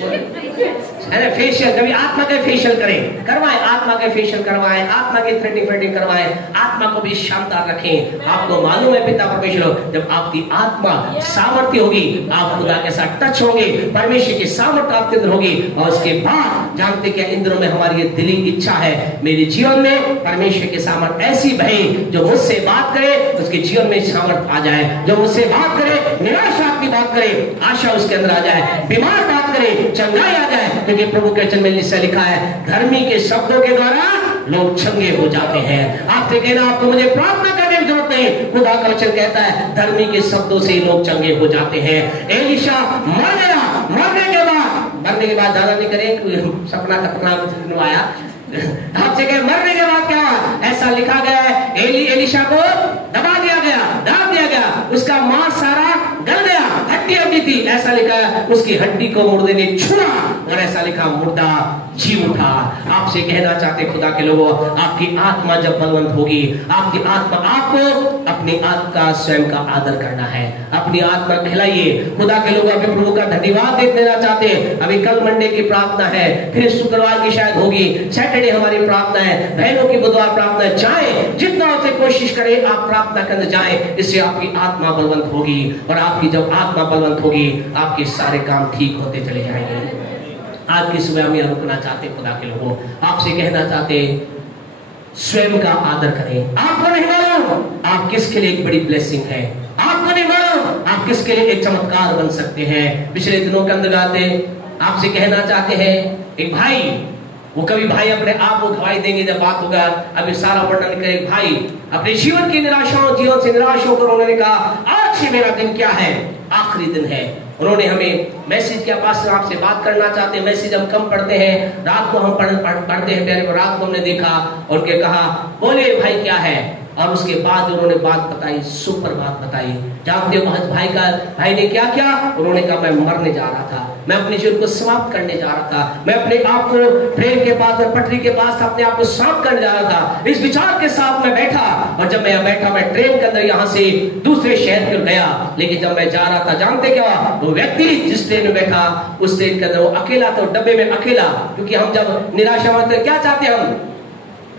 है ना, फेशियल, कभी आत्मा के फेशियल करें, करवाएं, आत्मा के फेशियल करवाएं, आत्मा की थ्रेडिंग करवाएं, आत्मा को भी शानदार रखें। आपको मालूम है पिता परमेश्वर, जब आपकी आत्मा सामर्थ्य होगी, आप खुदा के साथ टच होंगे, परमेश्वर की सामर्थ्य आपके अंदर होगी, और उसके बाद जानते क्या, इंद्रों में हमारी ये दिली इच्छा है, मेरे जीवन में परमेश्वर की सामर्थ्य ऐसी बहे, जो मुझसे बात करे उसके जीवन में सामर्थ्य आ जाए, जो मुझसे बात करे निराशा की बात करे आशा उसके अंदर आ जाए, बीमार बात करे चंगाई आ जाए, क्योंकि प्रभु के वचन में लिखा है, धर्मी के शब्दों के द्वारा लोग चंगे हो जाते हैं। आपसे कहना, आपको मुझे प्रार्थना करने की जरूरत नहीं, खुदा का वचन कहता है धर्मी के शब्दों से लोग चंगे हो जाते हैं। एलीशा मर गया, मरने के बाद ज्यादा नहीं करें, सपना खतरनाक आया, आपसे कहे मरने के बाद क्या हुआ, ऐसा लिखा गया है, एलीशा को दबा दिया गया, उसका मांस सारा गल गया, हड्डी थी, ऐसा लिखा है, उसकी हड्डी को मुर्दे ने छुआ, और ऐसा लिखा मुर्दा जी उठा। आपसे कहना चाहते खुदा के लोगों, आपकी आत्मा जब बलवंत होगी, आपकी आत्मा, आपको अपनी आत्मा का स्वयं का आदर करना है, अपनी आत्मा कहलाइए। खुदा के लोग अभी प्रभु का धन्यवाद देना चाहते हैं। अभी कल मंडे की प्रार्थना है, फिर शुक्रवार की शायद होगी, सैटरडे हमारी प्रार्थना है, बहनों की बुधवार प्रार्थना है। जाए जितना आपसे कोशिश करें, आप प्रार्थना करने जाए, इससे आपकी आत्मा बलवंत होगी, और आपकी जब आत्मा बलवंत होगी, आपके सारे काम ठीक होते चले जाएंगे। आज की सुबह हम यह रुकना चाहते खुदा के लोगों, आपसे कहना चाहते स्वयं का आदर करें। आपको नहीं मालूम आप किसके लिए एक बड़ी ब्लेसिंग है, आपको नहीं मालूम आप किसके लिए एक चमत्कार बन सकते हैं। पिछले दिनों के अंदर आते आपसे कहना चाहते हैं, एक भाई, वो कभी भाई अपने आप को गवाही देंगे जब बात होगा, अभी सारा वर्णन करे, भाई अपने जीवन की निराशाओं, जीवन से निराश होकर उन्होंने कहा आज से मेरा दिन क्या है, आखिरी दिन है। उन्होंने हमें मैसेज किया, पास्टर आपसे बात करना चाहते हैं, मैसेज हम कम पढ़ते हैं, रात को हम पढ़ते हैं, प्यारे रात को हमने देखा और के कहा बोले भाई क्या है, और उसके बाद उन्होंने बात बताई, सुपर बात बताई। जानते हो भाई ने क्या किया, उन्होंने कहा मैं मरने जा रहा था, मैं अपने जीवन को समाप्त करने जा रहा था, मैं अपने आप को ट्रेन के पास और पटरी के पास अपने आप को समाप्त करने जा रहा था। इस विचार के साथ मैं बैठा, और जब मैं बैठा, मैं ट्रेन के अंदर यहाँ से दूसरे शहर में गया, लेकिन जब मैं जा रहा था, जानते क्या, वो व्यक्ति जिस ट्रेन में बैठा उस ट्रेन के अंदर वो अकेला था, डब्बे में अकेला, क्योंकि हम जब निराशा में क्या चाहते हैं, हम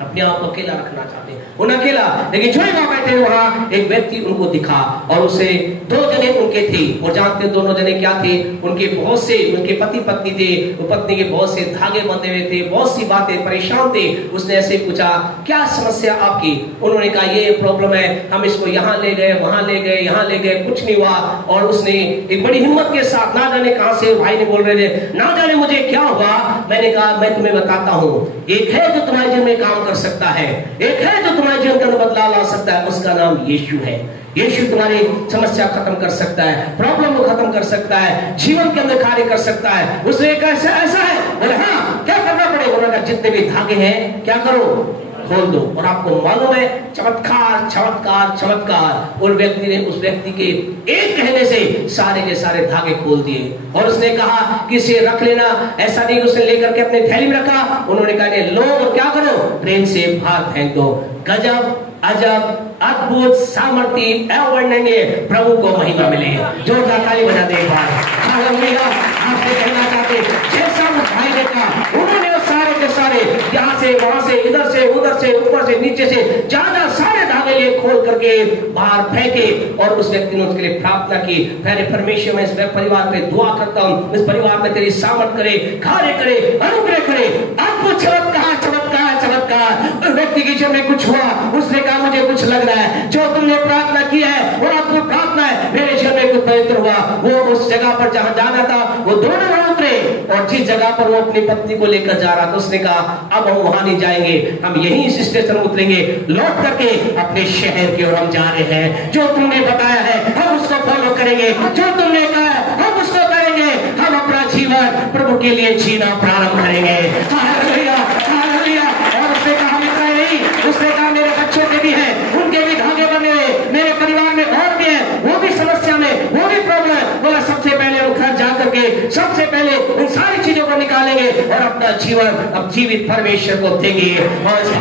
अपने आप को अकेला रखना चाहते हैं, उन अकेला। लेकिन जो वहां बैठे वहां एक व्यक्ति उनको दिखा, और उसे दो जने उनके थे, और जानते दोनों जने क्या थे, उनके बहुत से, उनके पति पत्नी थे, वो पत्नी के बहुत से धागे बंधे हुए थे, बहुत सी बातें, परेशान थे। उसने ऐसे पूछा क्या समस्या आपकी, उन्होंने कहा ये प्रॉब्लम है, हम इसको यहाँ ले गए, वहां ले गए, यहाँ ले गए, कुछ नहीं हुआ। और उसने एक बड़ी हिम्मत के साथ, ना जाने कहां से भाई ने बोल रहे थे, ना जाने मुझे क्या हुआ, मैंने कहा मैं तुम्हें बताता हूँ, एक है जो तुम्हारे जीवन में काम कर सकता है, एक है जो तुम्हारे जीवन के अंदर बदलाव ला सकता है, उसका नाम यीशु है। यीशु तुम्हारी समस्या खत्म कर सकता है, प्रॉब्लम को खत्म कर सकता है, जीवन के अंदर कार्य कर सकता है। उसने एक ऐसा है, बोले हाँ क्या करना पड़ेगा, उन्होंने जितने भी धागे हैं क्या करो, खोल दो। और आपको मालूम है चमत्कार चमत्कार चमत्कार, उस व्यक्ति ने, उस व्यक्ति के एक कहने से सारे के सारे धागे खोल दिए। और उसने कहा कि इसे रख लेना, ऐसा नहीं, उसने लेकर के अपने थैली में रखा। उन्होंने कहा लो और क्या करो, ट्रेन से बाहर फेंक दो। गजब अजब अद्भुत सामर्थ्य अवर्णनीय, प्रभु को महिमा मिले। जोरदार ताली बजा दे एक बार। हालेलुया। आपसे कहना चाहते जैसा भाई ने कहा, उन्होंने सारे के सारे यहाँ से वहां से, इधर से उधर से, ऊपर से नीचे से, ज्यादा सारे धागे लिए खोल करके बाहर फेंके। और उस व्यक्ति ने उसके लिए प्रार्थना की, पहले परमेश्वर में इस परिवार पे दुआ करता हूँ, इस परिवार में तेरी सामर्थ करे, कार्य करे, अनुग्रह करे। अद्भुत चमत्कार चमत्कार चमत्कार। व्यक्ति के जीवन में कुछ हुआ, उसने कहा मुझे कुछ लग रहा है, जो तुमने प्रार्थना की है और आपको प्रार्थना है, मेरे जीवन में कुछ पवित्र हुआ। वो उस जगह पर जहां जाना था वो दोनों वहां उतरे, और जिस जगह पर वो अपनी पत्नी को लेकर जा रहा था, उसने कहा अब हम वहां नहीं जाएंगे, हम यहीं इस स्टेशन में उतरेंगे, लौट करके अपने शहर की ओर हम जा रहे हैं। जो तुमने बताया है हम उसको फॉलो करेंगे, जो तुमने कहा है हम उसको करेंगे, हम अपना जीवन प्रभु के लिए जीना प्रारंभ करेंगे। Hallelujah hallelujah. और उसने कहा मित्र नहीं, उसने कहा मेरे बच्चों के भी है, उनके भी धागे बने हुए, मेरे परिवार में और भी है, वो भी समस्या में, वो भी प्रॉब्लम। बोला सबसे पहले वो घर जा करके सबसे पहले उन सारी चीजों को निकालेंगे और अपना जीवन अब जीवित परमेश्वर को देंगे। और इस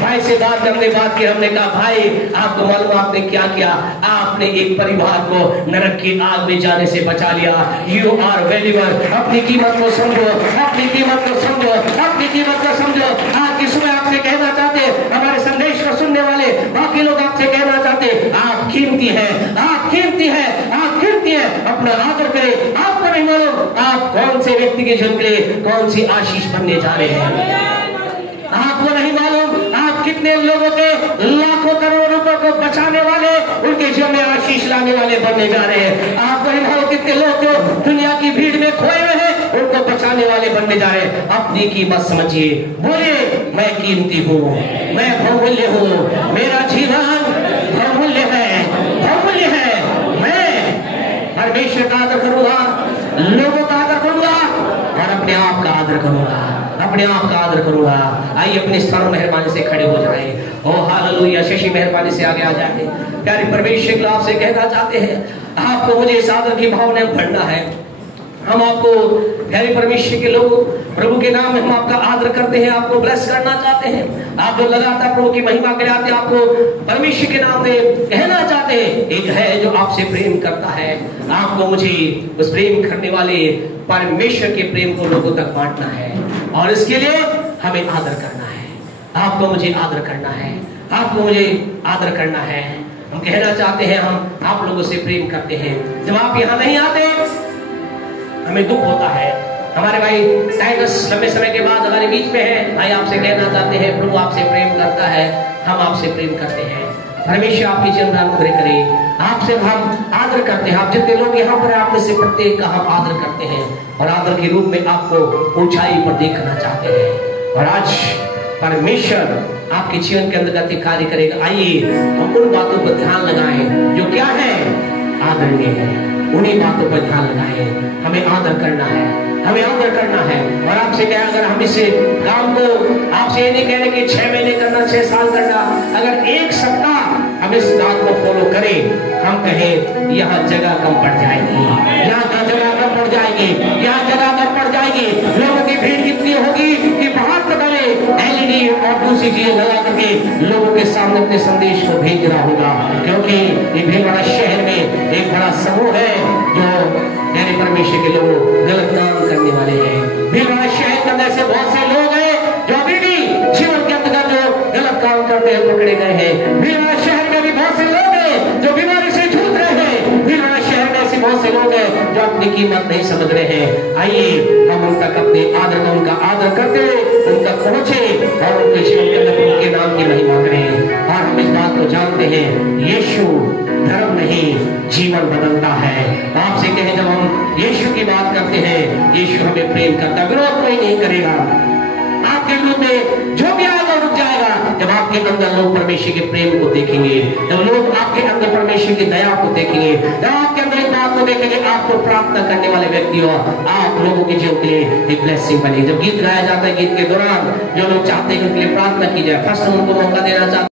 भाई से बात करने बात की, हमने कहा भाई आपको मालूम आपने क्या किया, आपने एक परिवार को नरक की आग में जाने से बचा लिया। You are valuable. अपनी कीमत को समझो, अपनी कीमत को समझो, अपनी कीमत को समझो। आज की सुबह आपसे कहना चाहते, हमारे संदेश को सुनने वाले बाकी लोग आपसे कहना चाहते, आप कीमती हैं, आप कीमती हैं, आप कीमती हैं। अपना आदर करें। आपको नहीं मालूम आप कौन से व्यक्ति के जीवन के लिए कौन सी आशीष बनने जा रहे हैं। आपको नहीं मालूम आप कितने लोगों के लाखों करोड़ों रुपए को बचाने वाले, उनके जीवन में आशीष लाने वाले बनने जा रहे हैं। आपको नहीं मालूम कितने लोग जो दुनिया की भीड़ में खोए हुए हैं, उनको बचाने वाले बनने जा रहे हैं। अपनी कीमत समझिए, बोलिए मैं कीमती हूँ, मैं बहुमूल्य हूँ, मेरा जीवन बहुमूल्य है, बहुमूल्य है। मैं परमेश्वर का आदर करूंगा, लोगों का आदर करूंगा और अपने आप का आदर करूंगा, अपने आप का आदर करूंगा। आइए अपने स्थान मेहरबानी से खड़े हो जाए। ओ हालेलुया। शशि मेहरबानी से आगे आ जाए। प्यारे परमेश्वर के आपसे कहना चाहते हैं, आपको मुझे इस आदर की भावना में भरना है। हम आपको प्यारे परमेश्वर के लोग प्रभु के नाम में हम आपका आदर करते हैं, आपको ब्लेस करना चाहते हैं। आप जो लगातार प्रभु की महिमा कराते हैं, आपको परमेश्वर के नाम में कहना चाहते हैं, एक है जो आपसे प्रेम करता है। आपको मुझे उस प्रेम करने वाले परमेश्वर के प्रेम को लोगों तक बांटना है और इसके लिए हमें आदर करना है। आपको मुझे आदर करना है, आपको मुझे आदर करना है। हम कहना चाहते हैं हम आप लोगों से प्रेम करते हैं। जब आप यहाँ नहीं आते हमें दुख होता है। हमारे भाई टाइगस लंबे समय के बाद हमारे बीच में है। भाई आपसे कहना चाहते हैं प्रभु आपसे प्रेम करता है, हम आपसे प्रेम करते हैं। परमेश्वर आपकी जीवन अनुग्रह करे। आपसे हम आदर करते हैं। आप जितने लोग यहाँ पर आप में से प्रत्येक का हम आदर करते हैं और आदर के रूप में आपको ऊंचाई पर देखना चाहते हैं। और आज परमेश्वर आपके जीवन के अंतर्गत कार्य करेगा। आइए हम उन बातों पर ध्यान लगाएं जो क्या है, आदरणीय है। उन्हीं बातों पर ध्यान लगाएं। हमें आदर करना है, हमें आदर करना है। और आपसे क्या, अगर हम इस काम को आपसे ये नहीं कह रहे कि 6 महीने करना, 6 साल करना, अगर 1 सप्ताह हम इस बात को फॉलो करें, हम कहें यहाँ जगह कम पड़ जाएगी, यहाँ जगह कम पड़ जाएगी, यहाँ जगह कम पड़ जाएगी। लोगों की भीड़ कितनी होगी कि बाहर तक हमें LED और दूसरी चीजें लगा करके लोगों के सामने अपने संदेश को भेजना होगा। क्योंकि ये भीड़ वाला शहर में एक बड़ा समूह है जो मेरे परमेश्वर के लोग गलत काम करने वाले हैं। भीड़ वाला शहर के अंदर से बहुत से लोग हैं जो अभी भी जीवन के अंदर जो गलत काम करते हैं पकड़े गए हैं। भीड़ वाला शहर में भी बहुत से लोग हैं जो बीमारी से जूझ रहे हैं। भीड़ वाला शहर में ऐसे बहुत से लोग हैं जो अपनी कीमत नहीं समझ रहे हैं। आइए हम उन तक अपने आदर में उनका आदर करते हुए उन तक पहुंचे और उनके जीवन के अंदर उनके नाम की महिमा करें। और हम इस बात को जानते हैं, यीशु धर्म नहीं जीवन बदलता है। आपसे कहें, जब हम यीशु की बात करते हैं, यीशु हमें प्रेम करता है, विरोध कोई नहीं करेगा। आपके विरोध में जो भी आएगा रुक जाएगा जब आपके अंदर लोग परमेश्वर के प्रेम को देखेंगे, जब लोग आपके अंदर परमेश्वर की दया को देखेंगे, जब आपके अंदर एक बात को देखेंगे, आपको प्रार्थना करने वाले व्यक्ति हो, आप लोगों के जीवन के लिए एक ब्लेसिंग बने। जब गीत गाया जाता है, गीत के दौरान जो लोग चाहते हैं उनके लिए प्रार्थना की जाए, फर्स्ट उनको मौका देना चाहते